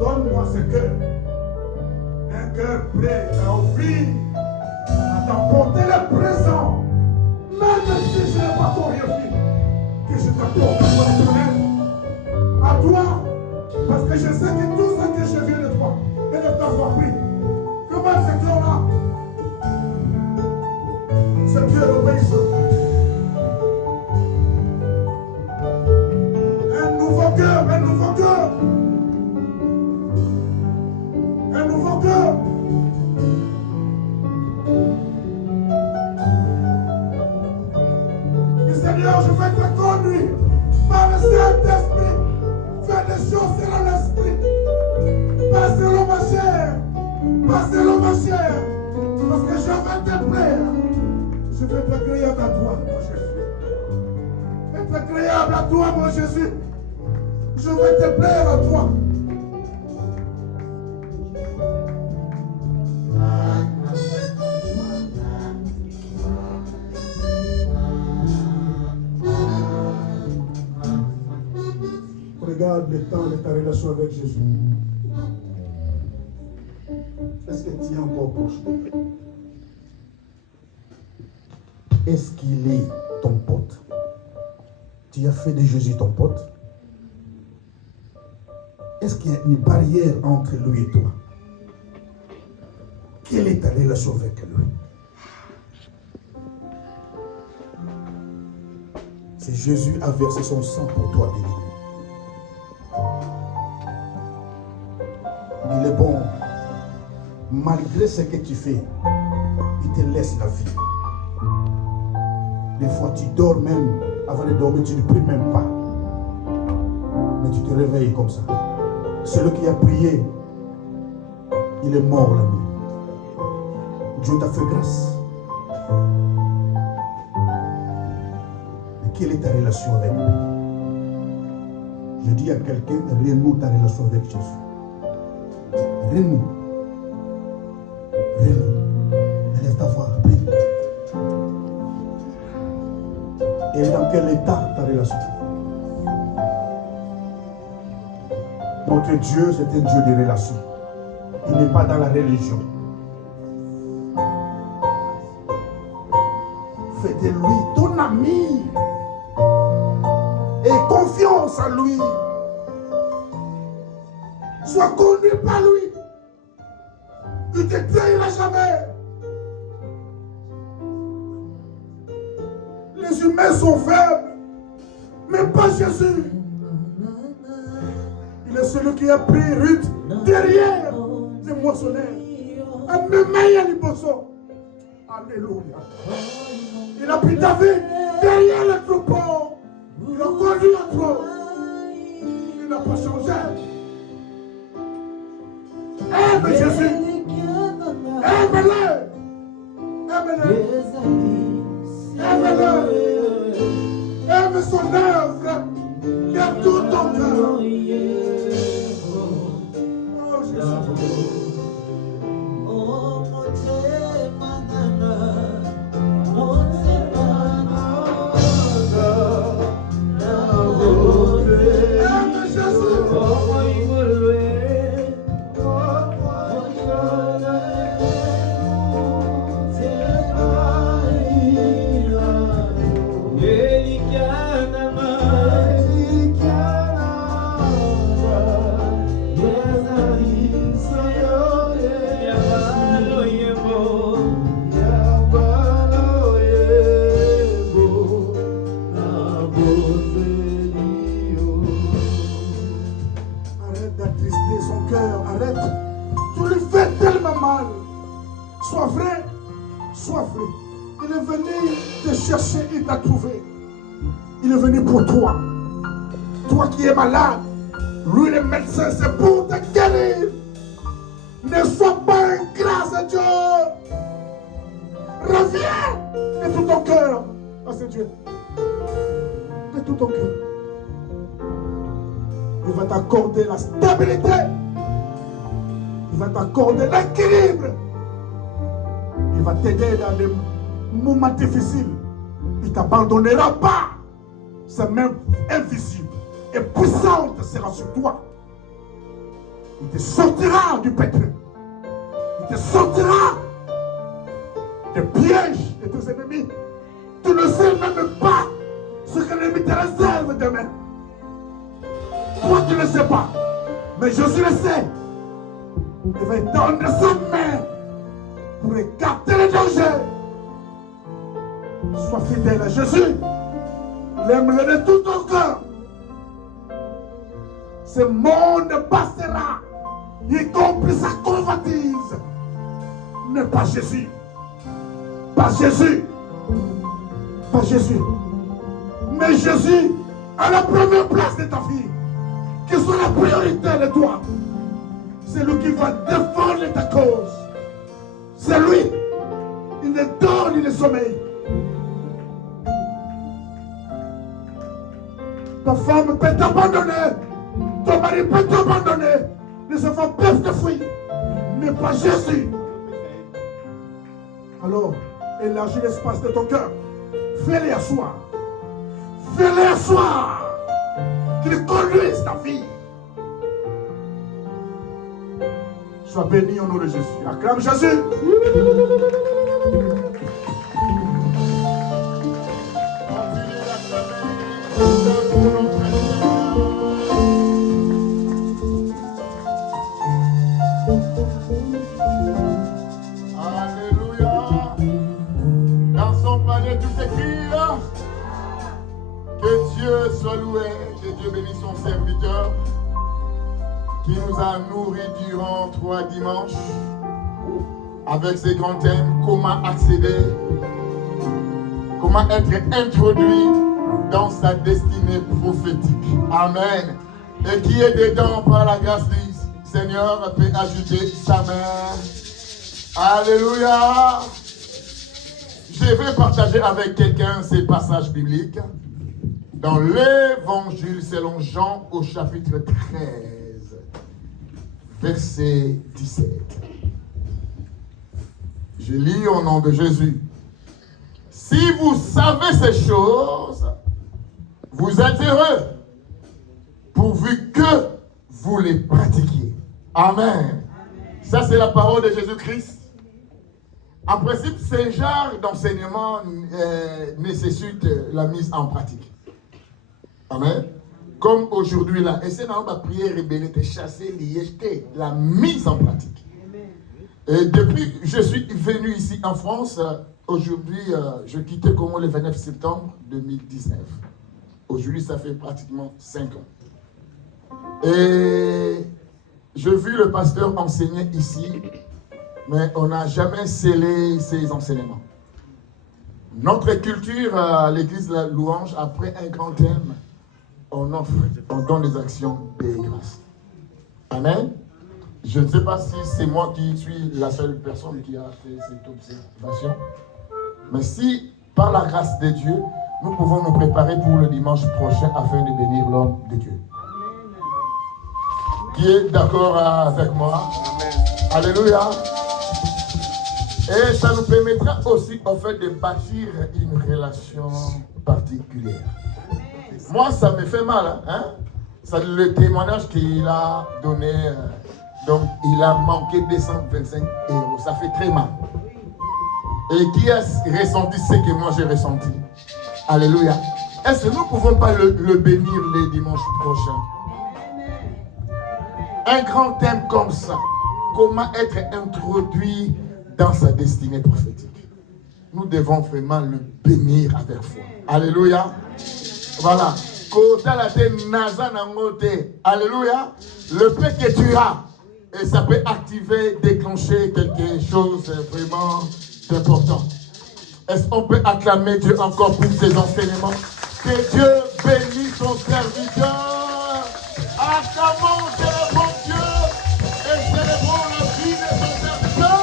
Donne-moi ce cœur. Un cœur prêt à offrir, à t'apporter le présent. Même si je n'ai pas ton rien fait, que je t'apporte à toi, Éternel. À toi, parce que je sais que tout ce que je viens de toi et de t'avoir pris, que même ce cœur-là, ce cœur obéissant, un nouveau cœur, un nouveau cœur, un nouveau cœur. Et Seigneur, je vais te conduire par le Saint-Esprit. Fais des choses selon l'Esprit, pas selon ma chair, pas selon ma chair, parce que je vais te plaire. Je vais être agréable à toi, mon Jésus. Être agréable à toi, mon Jésus. Je vais te plaire à toi. Regarde le temps de ta relation avec Jésus. Est-ce que tu es encore proche de lui? Est-ce qu'il est ton pote? Tu as fait de Jésus ton pote? Est-ce qu'il y a une barrière entre lui et toi? Quelle est ta relation avec lui? Si Jésus a versé son sang pour toi, bien-aimé, il est bon, malgré ce que tu fais, il te laisse la vie. Des fois, tu dors même, avant de dormir, tu ne pries même pas. Mais tu te réveilles comme ça. Celui qui a prié, il est mort la nuit. Dieu t'a fait grâce. Mais quelle est ta relation avec lui? Je dis à quelqu'un, renoue ta relation avec Jésus. Renoue. Renoue. Élève ta voix, prie. Et dans quel état ta relation? Notre Dieu, c'est un Dieu de relation. Il n'est pas dans la religion. Fais de lui ton ami. Et confiance en lui. Sois conduit par lui. Il ne te trahira jamais. Les humains sont faibles, mais pas Jésus. Il est celui qui a pris Ruth derrière les moissonneurs. Alléluia. Il a pris David derrière le troupeau. Il a conduit à toi. Il n'a pas changé. Aime Jésus. Aime-le. Aime-le. Aime-le. Aime son œuvre. De tout ton cœur. Oh Jésus. Malade, lui le médecin, c'est pour te guérir. Ne sois pas ingrat à Dieu. Reviens de tout ton cœur à ce Dieu. De tout ton cœur. Il va t'accorder la stabilité. Il va t'accorder l'équilibre. Il va t'aider dans les moments difficiles. Il ne t'abandonnera pas. Sa main invisible et puissante sera sur toi. Il te sortira du pétrin. Il te sortira des pièges de tes ennemis. Tu ne sais même pas ce que l'ennemi te réserve demain. Toi, tu ne sais pas. Mais Jésus le sait. Il va tendre sa main pour écarter les dangers. Sois fidèle à Jésus. L'aime-le de tout ton cœur. Ce monde passera, y compris sa convoitise. Mais pas Jésus. Pas Jésus. Pas Jésus. Mais Jésus à la première place de ta vie. Qui soit la priorité de toi. C'est lui qui va défendre ta cause. C'est lui. Il ne dort ni ne sommeille. Ta femme peut t'abandonner. Ton mari peut t'abandonner. Les enfants peuvent te fuir. Mais pas Jésus. Alors, élargis l'espace de ton cœur. Fais-les asseoir. Fais-les asseoir. Qu'ils conduisent ta vie. Sois béni au nom de Jésus. Acclame Jésus. Alléluia. Dans son palais, tout écrit. Que Dieu soit loué, que Dieu bénisse son serviteur qui nous a nourris durant 3 dimanches avec ces grands thèmes, comment accéder, comment être introduit dans sa destinée prophétique. Amen. Et qui est dedans par la grâce du Seigneur peut ajouter sa main. Alléluia. Je vais partager avec quelqu'un ces passages bibliques dans l'Évangile selon Jean au chapitre 13, verset 17. Je lis au nom de Jésus. Si vous savez ces choses, vous êtes heureux, pourvu que vous les pratiquiez. Amen. Ça, c'est la parole de Jésus-Christ. En principe, ce genre d'enseignement nécessite la mise en pratique. Amen. Comme aujourd'hui là, et c'est dans ma prière rebelle, te chasser, jeter, la mise en pratique. Et depuis que je suis venu ici en France, aujourd'hui, je quittais Congo le 29 septembre 2019. Aujourd'hui, ça fait pratiquement 5 ans. Et j'ai vu le pasteur enseigner ici, mais on n'a jamais scellé ses enseignements. Notre culture à l'église de la louange, après un grand thème, on donne des actions de grâce. Amen. Je ne sais pas si c'est moi qui suis la seule personne qui a fait cette observation. Mais si, par la grâce de Dieu, nous pouvons nous préparer pour le dimanche prochain afin de bénir l'homme de Dieu. Qui est d'accord avec moi? Amen. Alléluia. Et ça nous permettra aussi, en fait, de bâtir une relation particulière. Moi, ça me fait mal. Hein? C'est le témoignage qu'il a donné. Donc, il a manqué 225 €. Ça fait très mal. Et qui a ressenti ce que moi j'ai ressenti? Alléluia. Est-ce que nous ne pouvons pas le bénir les dimanches prochains? Un grand thème comme ça. Comment être introduit dans sa destinée prophétique. Nous devons vraiment le bénir avec foi. Alléluia. Voilà. Alléluia. Le peu que tu as, et ça peut activer, déclencher quelque chose vraiment d'important. Est-ce qu'on peut acclamer Dieu encore pour ses enseignements? Que Dieu bénisse son serviteur. Acclamons le bon Dieu et célébrons la vie de son serviteur.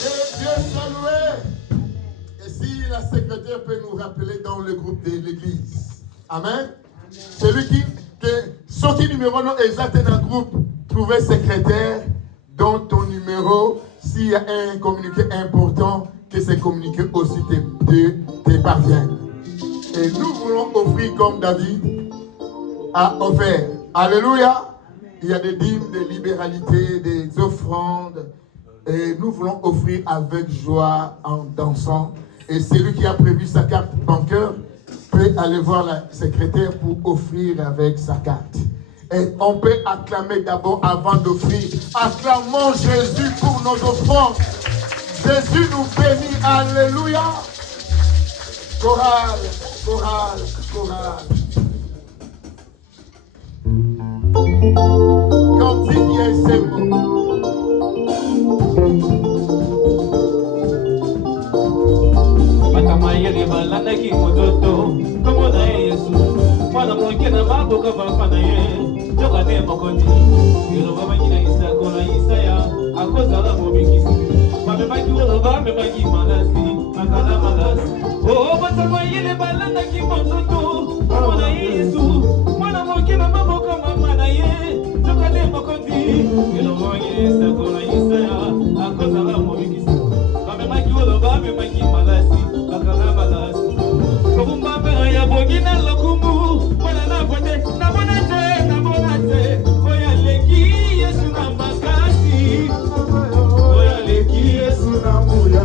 Que Dieu soit loué. Et si la secrétaire peut nous rappeler dans le groupe de l'église. Amen. Celui qui sorti numéro non exact dans le groupe, trouvez secrétaire dans ton numéro. S'il y a un communiqué important, que ce communiqué aussi te parvienne. Et nous voulons offrir comme David a offert. Alléluia. Il y a des dîmes, des libéralités, des offrandes. Et nous voulons offrir avec joie en dansant. Et celui qui a prévu sa carte bancaire peut aller voir la secrétaire pour offrir avec sa carte. Et on peut acclamer d'abord avant d'offrir. Acclamons Jésus pour nos offrandes. Jésus nous bénit. Alléluia. Chorale, chorale, chorale. Quand il y a ces mots. Atamayele balanda ki mototo Komo na Yesu Mwana mwenke na maboka bafana ye Joka ne mokondi Yoruba magina isa kona Isaya Akozala mobikisi Mamemaki Yoruba memaki malasi Makala malasi Oh batamayele balanda ki mototo Komo na Yesu Mwana mwenke na maboka bafana ye Joka ne mokondi Yoruba magina isa kona Isaya Akozala mobikisi Mamemaki Yoruba memaki malasi Kabumba ya bogina lokumu Mwana na bote na bonate Oya leki Yesu na makasi Oya leki Yesu na mbuya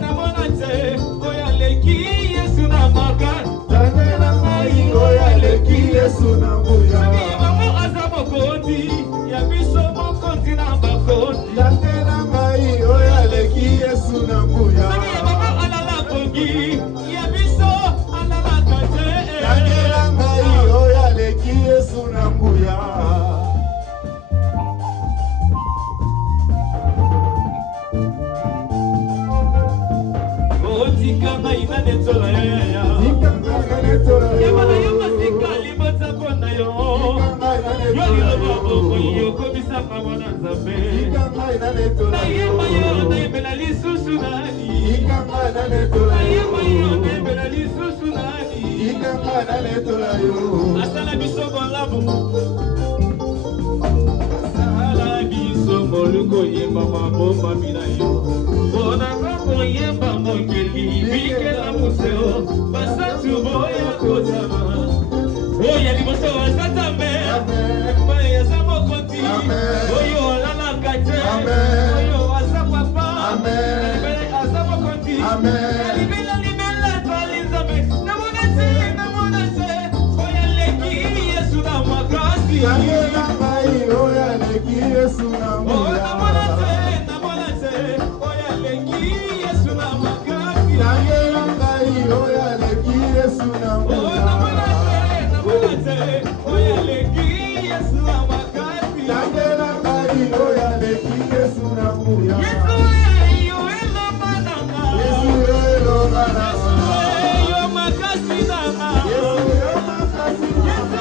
Na bonate Oya leki Yesu na makasi Tane na mai Oya leki Yesu na mbuya Sagi mamo azamo konti Ya biso mokonti na bakoti Tane na mai Oya leki Yesu na mbuya Sagi mamo alala kongi Ya biso alala kate Tane mai Oya leki Yesu na mbuya Tika ngai na netola ya Yamana yama sika libota kona yo Yoli loba boko yoko bisa pamona zabe Na yema yo na yemela lisusu nani Na yema yo na yemela lisusu nani Asala biso bolabu Asala biso moluko yema mabomba mina yo Bona ngako yemba mongeli Bikela museo Basatu boya kotama Oya liboso wasatame Maya samo konti Oyo lala kate Oyo wasa papa Libele asamo konti Libela twalizame Namonate Oya leki Yesu na makasi Oya leki Yesu na makasi Oya leki Yesu na makasi Oya leki Yesu na makasi Oya leki Yesu na makasi Oya leki Yesu na makasi Yesu elo mananga Yesu elo mananga Yesu elo makasi nanga Yesu elo makasi nanga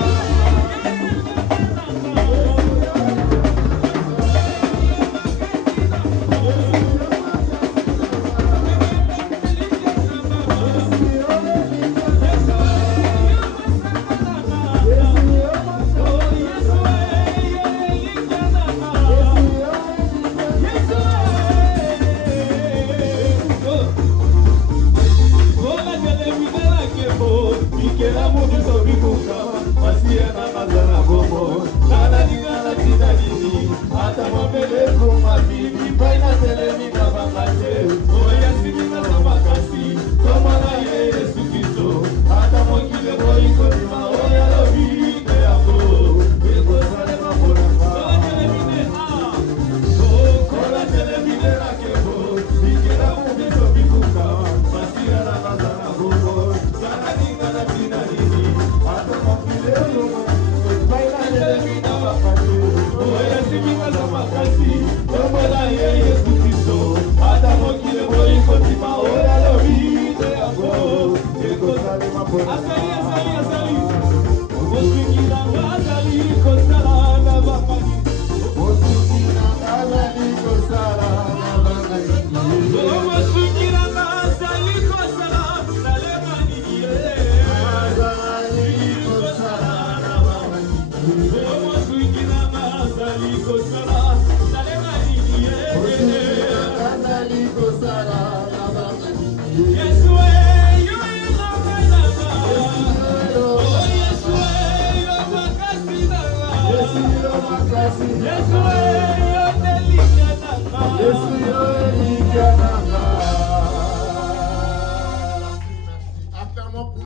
Yesu